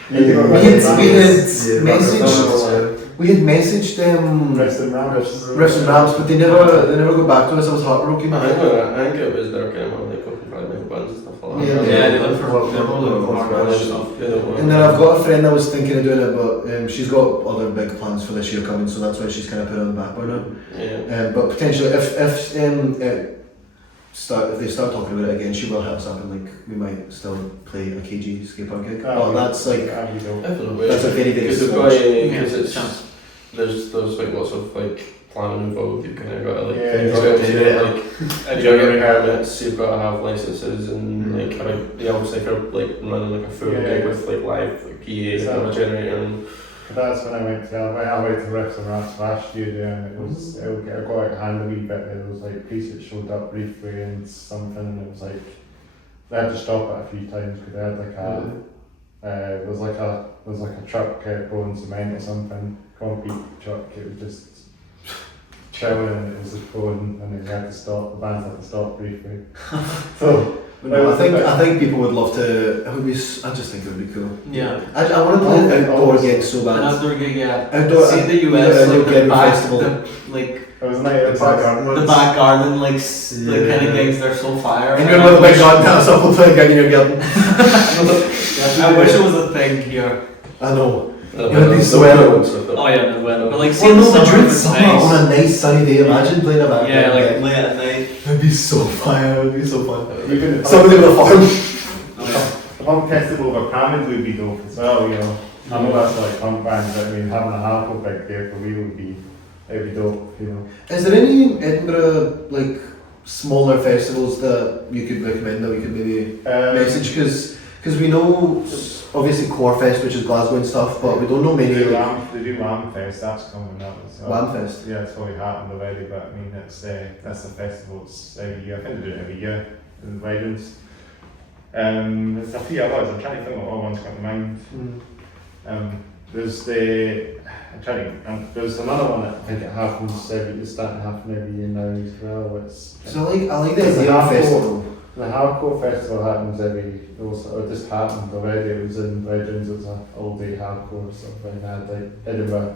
We had messaged them Riffs and Rams. Riffs and Rams, but they never got back to us. I was heartbroken. I think it was their kind of like open private bands and stuff like that. Yeah, they look for hard stuff. And then I've got a friend that was thinking of doing it, but she's got other big plans for this year coming, so that's why she's kind of put it on the back burner. Yeah. But potentially, if they start talking about it again, she will hit us up and like we might still play a KG skate park gig. Oh, that's like That'd be dope. that's a very Because big because Yeah, it's chance. there's like lots of like planning involved. You've kind of got to like Yeah, you've got to get like A you've got to get generator. permits. You've got to have licenses and like obviously if you're like running like a full Yeah. gig with like live like PA and a generator and That's when I went to Riffs and Rams last year, and it got out of hand a wee bit. There was like police that showed up briefly and something, and it was like they had to stop it a few times because they had like there was like a truck pouring cement or something, concrete truck. It was just chilling and it was just going, and then they had to stop. The band had to stop briefly. So. No, I think people would love to. It would be. I just think it would be cool. Yeah. I want to play an outdoor gig so An bad. outdoor gig, yeah. Outdoor. See the US, like the gig back, festival. like It was a night at the back. the back garden, like Yeah. kind of gigs. They're so fire. And you're with a big gun now, so we'll play a gig in your garden. I wish it was a thing here. I know. it would be so well. Oh yeah, the weather. But like, see Well, the no, but summer during was summer nice. on a nice sunny day, imagine playing a back. Yeah, like gig. late at night. It would be so fire. It would be so fun. Even Somebody with a farm. Oh, yeah. the punk festival of Hammond would be dope as well, you know. I know that's like punk bands, but I mean having a half of big there for me would be dope, you know. Is there any Edinburgh like smaller festivals that you could recommend that we could maybe message? Because we know obviously Core Fest, which is Glasgow and stuff, but we don't know many. They do Like, Ram Fest, that's coming up as well. Lamb Fest. Yeah, it's probably happened already, but I mean that's a festival. It's every year. I think they do it every year in Wagons. There's a few others. I'm trying to think what other ones come to mind. there's another one that I think it happens it's starting to happen every year now as well. So I like the idea of festival. The hardcore festival happens it just happened already. It was in Legends, it was an all-day hardcore stuff like that, like Edinburgh.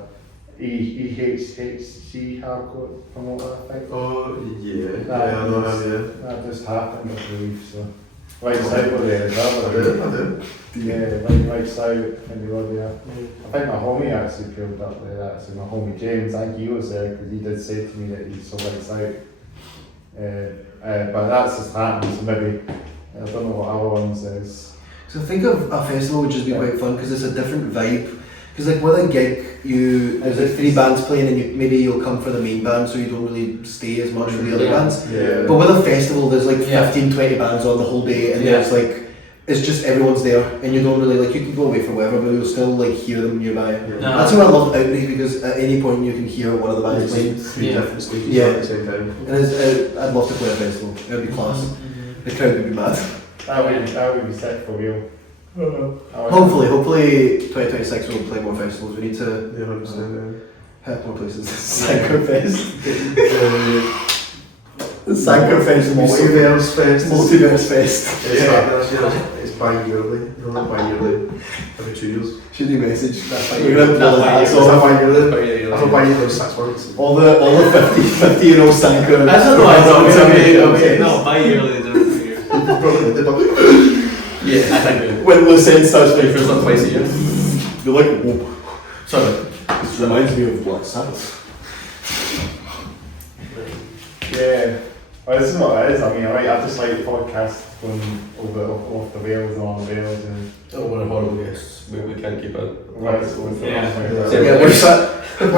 EHHC hardcore promoter, I think. Oh, yeah. That just happened, I believe, so. Right side over there as well. I do. Yeah, right side in the road there. I think my homie actually pulled up there, actually. My homie James, I think he was there because he did say to me that he's so right side. But that's just happened, so maybe, I don't know what other ones is. So I think of a festival would just be quite fun because it's a different vibe. Because like with a gig, there's like 3 bands playing and maybe you'll come for the main band so you don't really stay as much for the other bands. Yeah. But with a festival, there's like 15, 20 bands on the whole day and there's like, it's just everyone's there and you don't really like, you can go away for whatever but you'll still like hear them nearby. Yeah. That's why I love Outtakes because at any point you can hear one of the bands playing. 3 different stages Yeah. at the same time. And I'd love to play a festival, it would be class. The crowd would be mad. That would be set for real. Hopefully 2026 we'll play more festivals. We need to Yeah, 100%. hit more places. Sankerfest. Sankerfest. Multiverse Fest. Multiverse Fest. It's bi-yearly. No, not bi-yearly. Every 2 years. Should you message? We're gonna pull the hats Is that bi-yearly? I thought bi-yearly was 6 months. All the 50-year-old Sanker. That's not why okay, no, bi-yearly is every 2 years. Probably the double. Yeah, I think When Lucien starts playing it's not twice a year. you're like, whoa. Sorry. This reminds me of Black Sabbath. Yeah, well, this is what it is. I mean, I just like the podcast going off the rails and on the rails and. Oh, we're horrible guests. We can't keep it. Right, so We're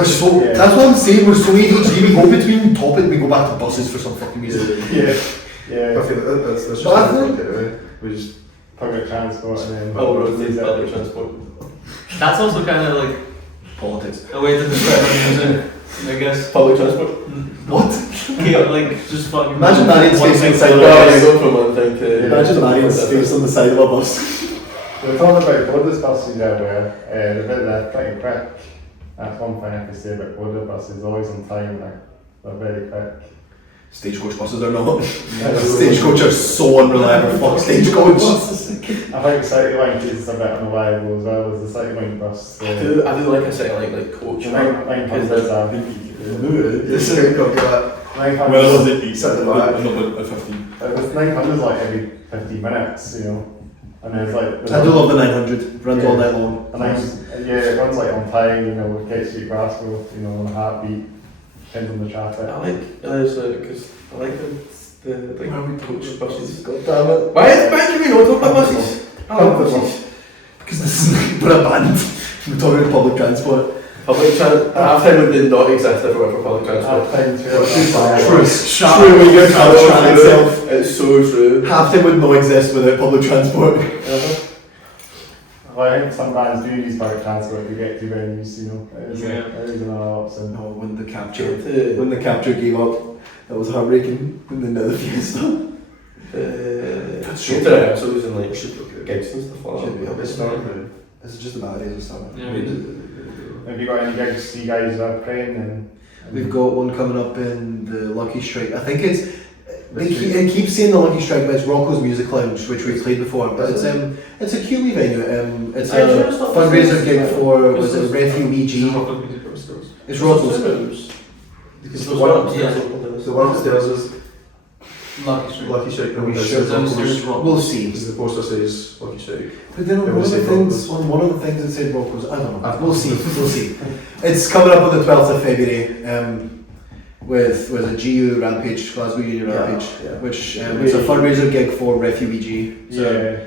so, that's what I'm saying, we're so ADHD, we go between topic, we go back to buses for some fucking music. Yeah. I feel that's just But I like think- it, right? We just Public transport and then. Oh, roads need public transport. That's also kind of like Politics. a way to describe music, I guess. Public transport? What? Okay, like just fucking. Imagine Marion one space thing inside to the another. bus. Go from one thing to. Imagine Marion's face on the side of a bus. We're talking about border buses there where they're pretty quick. That's one thing I can say about border buses, always on time, they're very quick. Stagecoach buses are not. Stagecoach are so unreliable. Fuck Stagecoach. I think City Link is a bit unreliable as well as the City Link bus. I do like a City like coach. Nine hundred is a. This is going to go that. 900 Set the back. Not at 15. This 900 is like every 15 minutes, you know. And there's like. I do love the 900. Runs all night long. And it runs like on time, you know, gets you to Glasgow, you know, on a heartbeat. Depends on the traffic. I like because I like the like coach buses. God damn it. Why do we not talk about buses? I like buses. Because this is for a band. We're talking about public transport. Public transport. Halftime did not exist if it were for public transport. True, when you're trying itself. It's so true. Halftime would not exist without public transport. Well, I think some bands do use public transport to get to venues, you know. It is another option. No, when the capture gave up, that was heartbreaking. And then the Fiesta. That's true. Rehearsals and like gigs and stuff like Should be that. up this time. This is just about it and stuff. Yeah. Have you got any gigs you guys are playing? And We've got one coming up in the Lucky Strike. I think it keeps saying the Lucky Strike, but it's Rocco's Music Lounge, which we've played before. But it's a QE venue. It's a fundraiser gig for Refugee. It's Rocco's. It's The one upstairs is Lucky Street. Lucky Strike. Are we It sure says downstairs? Rocco's. We'll see. Because the poster says Lucky Strike. But then on It one will of the say things, Rocco's. on one of the things it said Rocco's. I don't know. We'll see. It's coming up on the 12th of February. With a GU Rampage, Glasgow Union Rampage, yeah. which it's a fundraiser gig for Refugee. yeah.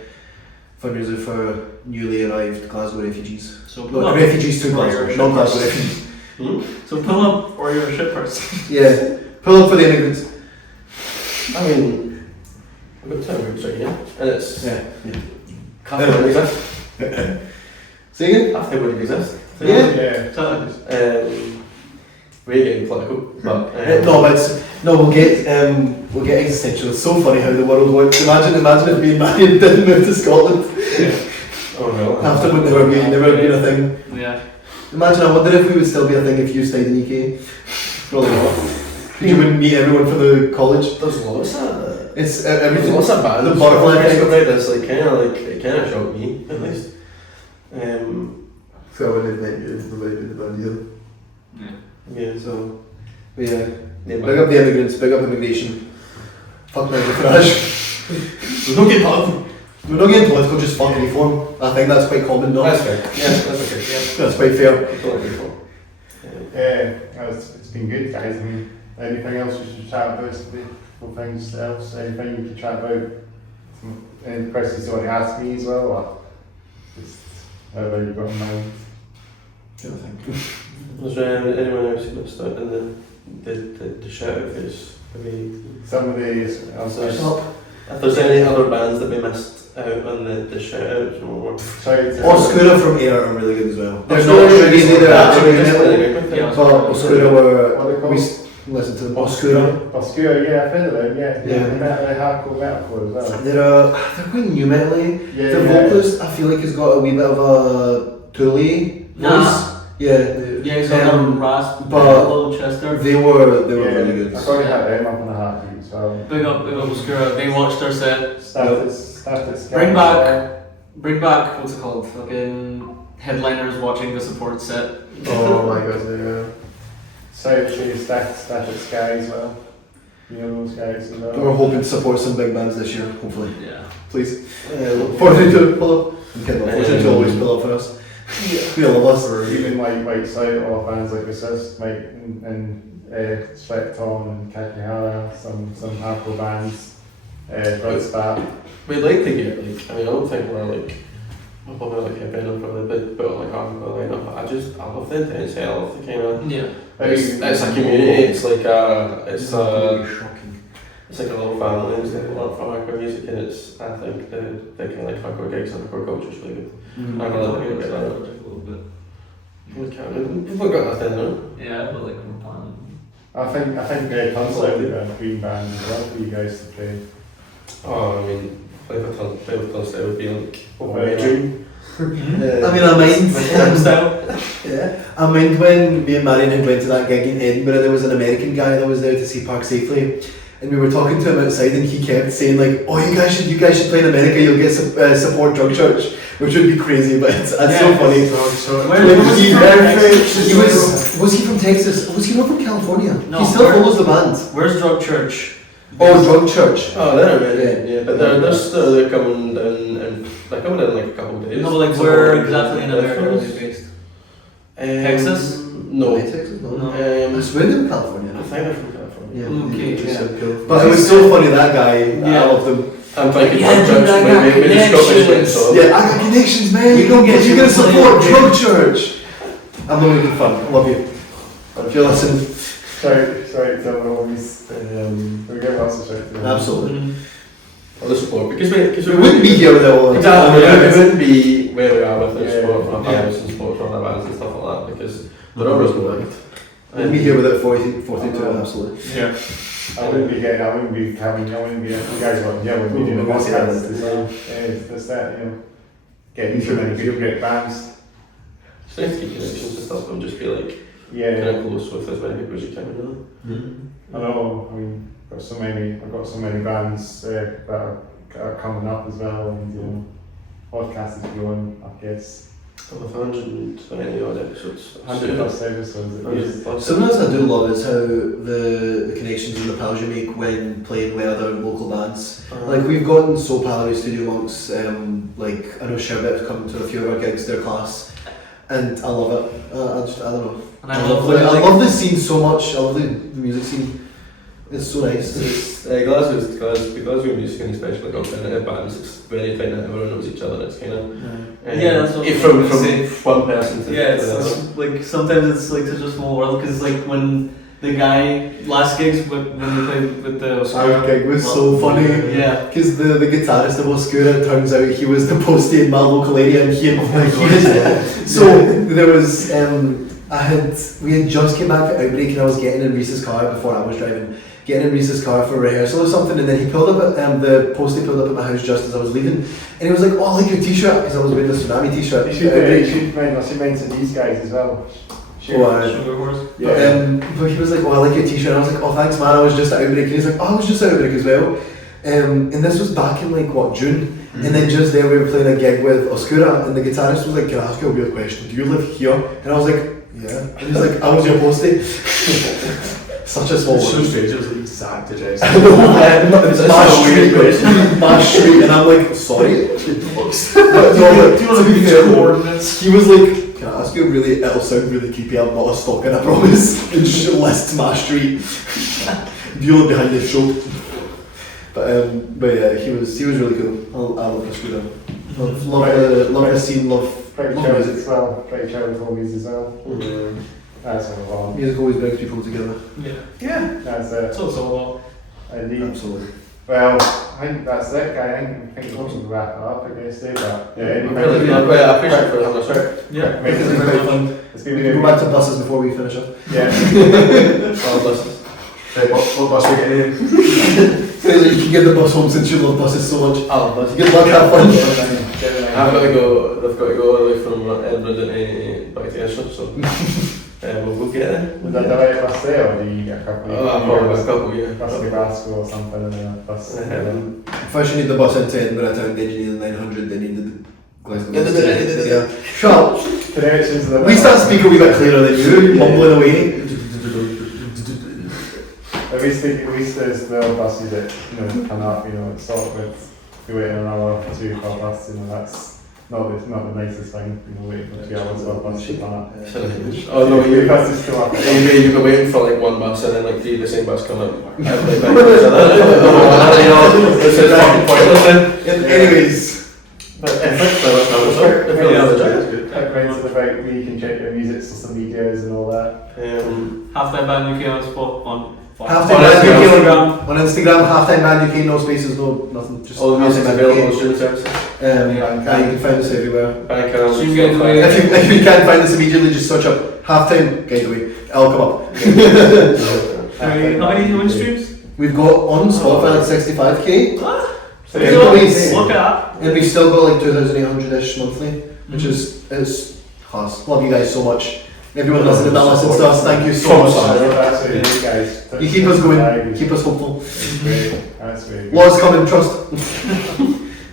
Fundraiser for newly arrived Glasgow refugees. So No, pull up. refugees to Or Glasgow, your not shippers. Glasgow refugees. So pull up or you're a shit person. Yeah, pull up for the immigrants. I mean, we've got 10 rooms right here, and it's Yeah. halftime wouldn't exist. Say again? Halftime wouldn't exist. Yeah. Yeah. So We're getting political, but We'll get existential. It's so funny how the world works. Imagine if being married didn't move to Scotland. oh no. After would never been a thing. yeah. Imagine, I wonder if we would still be a thing if you stayed in UK. Probably not. You wouldn't meet everyone from the college. There's lots of It's there's everything. lots of bands. The butterfly effect effect. about this, like it kind of shocked me at least. So I wouldn't admit you the way in the band either. Yeah. So, but yeah. Yeah, Big up the immigrants, big up immigration. Fuck my crash. We're not getting political. We're not getting political, just fuck reform. I think that's quite common, no? That's fair. Yeah, that's okay. Yeah. That's quite fair. It's been good, guys. I mean, anything else we should chat about? Or things else? Anything we could chat about? Any questions you want to ask me as well? Or just whatever you've got in mind? I think. Was there anyone else who missed out in the shout out phase? Some of these. If there's any other bands that we missed out on the shout outs or Oscura from Air are really good as well. They're Oscura not is really they're actually metal, Yeah, but Oscura were, we Oscura, listen to them. Oscura. yeah, I've heard of them, Yeah. They're hardcore metalcore as well. They're quite new metal-y. Yeah, The vocalist, I feel like, has got a wee bit of a Thule voice. Yeah. Yeah, he's got a rasp, but little Chester. They were Yeah, really good. I probably had them up on the heartbeat as well. Big up Obscura. They watched our set. Started Bring back, what's it called? Fucking headliners watching the support set. Oh my god, yeah. Static Sky as well. You know those guys as well. We're hoping to support some big bands this year, hopefully. Yeah. Please. Fortunately to pull up. I'm kidding, fortunately to always pull up for us. We all love us. Or even like White Side or bands like Resist, Mike and Schleppton and Kakihara, some hardcore bands, Bloodspot. We'd like to get I don't think we're probably headbanging for the big but hardcore lineup. I love the intense hell of the kind of. Yeah. It's a community. It's like It's like a little family. It's like a lot of hardcore music, and I think the kind of hardcore gigs and hardcore culture is really good. I'm really looking at that. A little bit. We've got nothing, no? Yeah, but like we're planning. I think Tunstall would be a green band as well for you guys to play. Oh, I mean, play with Tunstall would be like a dream. I mean, I mind. Style. Yeah. I mind when me and Marion had went to that gig in Edinburgh, there was an American guy that was there to see Park Safely. And we were talking to him outside, and he kept saying like, "Oh, you guys should play in America. You'll get support Drug Church," which would be crazy, but it's so funny. Where was he from? Was he from Texas? Was he not from California? No, he still follows the band. Where's Drug Church? Oh, Drug Church. Oh, they're amazing. Yeah, but they're coming down and they're coming in like a couple of days. No, like where exactly in America are they based? Texas? No. Texas? No. I swear they're in California. I think they're from California. Okay, yeah. But it was so funny, that guy. Yeah. I loved him. I'm thinking Yeah, dude, I got maybe the Scottish went so. Yeah, I got connections, man. You don't get You're gonna to play support it, Drug Church. I'm not making fun. I love you. If you're listening, Sorry, tell me always. We get lots of shit. absolutely. Or the support because we wouldn't be here without all that. Exactly. We wouldn't be where we are with the Yeah. support from our parents and support from our bands and stuff like that because they're always good. Wouldn't be here without 42, absolutely. Yeah. I wouldn't be coming, you guys wouldn't be doing a podcast as well. It's that, getting too many good great bands. It's nice to keep connections and stuff and just be like Yeah. kind of close with as many people as you can, really. I know, I've got so many bands that are coming up as well, and podcast is growing, I guess. With 120 odd episodes. 100 plus episodes. Something else I do love is how the connections and the pals you make when playing with other local bands. Like we've gotten so pal with Studio Monks, like I know Sherbet's come to a few of our gigs, their class, and I love it. I don't know. And I love the scene so much. I love the music scene. It's so nice. Glasgow music and especially alternative bands, it's very kind of everyone knows each other. It's kind of Yeah, that's what from I'm saying. one person to Yeah, the other. it's like sometimes it's like such a small world because like when the guy last gigs when we played with the Our gig was so funny. Yeah. Because the guitarist of Oscura, it turns out he was the postie in my local area, and he was so there was we had just came back at Outbreak and I was getting in Reese's car before I was driving, getting in Reese's car for rehearsal or something, and then he pulled up at the post he pulled up at my house just as I was leaving, and he was like, "Oh, I like your t-shirt," because I was wearing the Tsunami t-shirt. You should mention these guys as well. Sugar Horse. But he was like, "Oh, I like your t-shirt," and I was like, "Oh, thanks man, I was just at Outbreak," and he's like, "Oh, I was just at Outbreak as well." And this was back in like what, June, and then just there we were playing a gig with Oscura, and the guitarist was like, "Can I ask you a weird question? Do you live here?" And I was like, "Yeah." And he's like, "I was your postie." Such a small It's so world. strange, it was like exact address. It's my street, and I'm like, "Sorry." He was like, "Can I ask you a really, it'll sound really creepy, I'm not a stalker, I promise." And just lists my street. Do you live behind this show? But yeah, he was really cool. I love the scooter. Love the scene, love music as well. Pretty chill homies as well. That's what I want. Music always brings people together. Yeah. That's it. That's what it's all Indeed. Absolutely. Well, I think that's it, guy. I think we should wrap it up, I guess, but yeah, I appreciate it for having us out. about. Yeah. It's been quite fun. It's We been can go back to buses before we finish up. Yeah. All buses. What bus we getting in? So you can get the bus home since you love buses so much. I love buses. Good luck, have fun. I've got to go all the way from Edinburgh to back to Ayrshire, so we'll go get there. Was that the right bus there, or do you get a couple Probably of a couple, yeah. bus to Glasgow or something, and then a bus? First you need the bus into Edinburgh town, then you need the 900, then you need the Glasgow bus. Yeah. Yeah. Shut up. Connections of the We start speaking a wee bit clearer than you, mumbling away. At least there's the buses that come up. It's sort of with you waiting an hour or two for a bus. That's not the nicest thing. Waiting for 2 hours for a bus to come up. Oh no, The bus is still up. you've been waiting for like one bus and then like 3 of the same bus come up. It's fucking pointless then. Anyways. But to the fact where you can check your music, social medias and all that. Halftime Band UK on spot on. Halftime Band UK on Instagram, Halftime Band UK, no spaces, no nothing. Just All the music's Halftime available on UK. streaming services. You can find us everywhere. Bandcamp, Stream Guide Spotify. If you can't find us immediately, just search up Halftime Guide Away. It'll come up. How many win streams? We've got on Spotify like 65k. So Anyways. look at that. And we've still got like 2,800-ish monthly, which is class. Love you guys so much. Everyone listening that listens to us, thank you so much. That's really you guys. You keep us going, keep us hopeful. That's great. Laws coming, trust.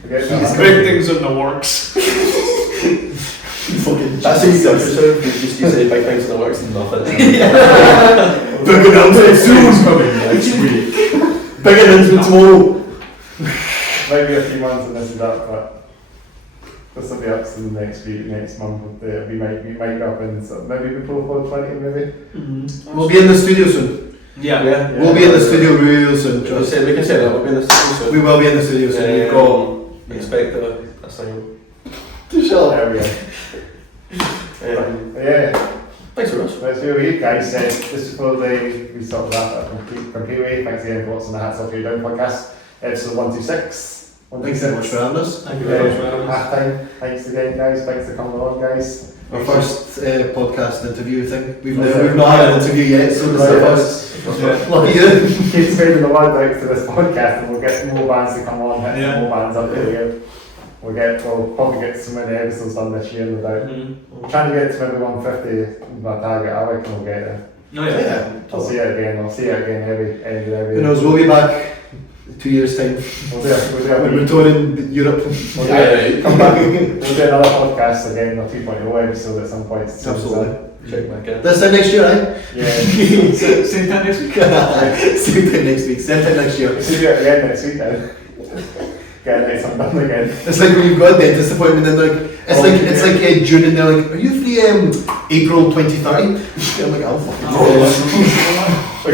Big things in the works. Fucking That's a good episode. Just you say big things in the works and nothing. Big announcement soon. Coming next week. Big announcement tomorrow. Might be a few months and this is up, but this will be up in the next week, next month. We might be up in maybe before 420 maybe. We'll be in the studio soon. Yeah. We'll be in the studio real soon. We Trust. can say that. We'll be in the studio soon. We will be in the studio soon. We've got. Expect a single. There we go. Yeah. Thanks very much. Let's do what you guys said. Just before we sort of wrap up completely. Thanks again for watching the Hats Off Your Down podcast, episode 126. Thanks so much for having us. Thank you very much for having us. Halftime. Thanks again, guys. Thanks for coming along, guys. Our first podcast interview thing. We've not had an interview yet, so this is the first. Lucky you. Keep spreading the word out to this podcast, and we'll get more bands to come on. Hit some more bands up there. We'll probably get so many episodes done this year, no doubt. We're trying to get to maybe 150. My target. I reckon we'll get there. No, yeah. I'll see it again. Every. Who knows? We'll be back 2 years time. We'll do When we're touring Europe. come back. We'll do another podcast again, or 2.0 episode at some point. Absolutely. Check back in. This time next year, right? Yeah. Same time next week. Same time next week. Same time next year. We'll see you again next week then. Get something done again. It's like when you've got a dentist appointment and they're like, it's like June and they're like, are you free April 2030? I'm like, I'll fucking You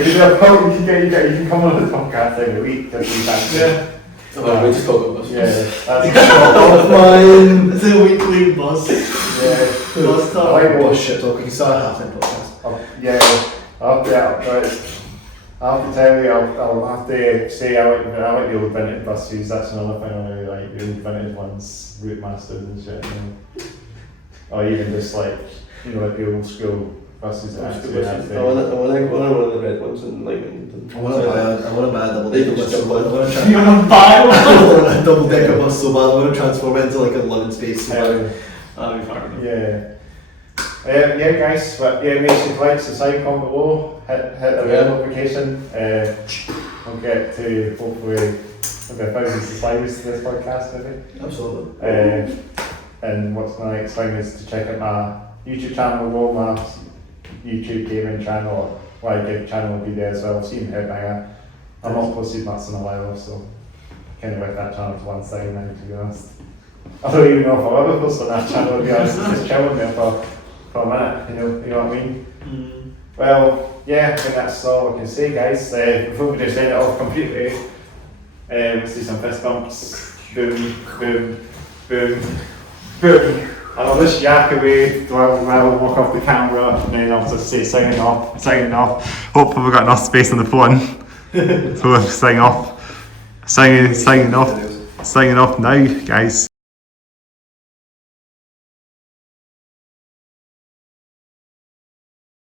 can come on the podcast every week, just 3 times. Yeah. We just talk about Yeah, that's mine. It's a weekly bus. yeah. Bus I talk. like Oh what shit, talk. We can start a half-time podcast. yeah, I have to tell you, I'll have to say I like the old vintage buses. That's another thing I really like. The old vintage ones, Route Masters and shit. Or even just like like the old school buses I actually have want one of the red ones in like. I want to buy a double decker bus so bad. I want to You're gonna buy one? a double decker bus so bad. I want to transform it into like a living space so bad. That'd be fun. Yeah. Yeah, guys, but yeah, make sure to like, subscribe, comment below, hit the bell notification. We'll get to hopefully maybe 1,000 subscribers to this podcast, maybe. Absolutely. And what's my next thing is to check out my YouTube channel as well, my YouTube gaming channel, or gig channel will be there as well. See me headbanger. I'm not posted much in a while, so kind of let that channel to one side now, to be honest. I don't even know if I'll ever post on that channel, to be honest. It's just chilling there for a minute, you know what I mean? Mm. Well, yeah, I think that's all I can say, guys. Before we just end it off completely, let's do some fist bumps. Boom, boom, boom, boom. And I'll just yak away while I walk off the camera, and then I'll just say signing off. Hopefully we've got enough space on the phone. So we're signing off. Signing off now, guys.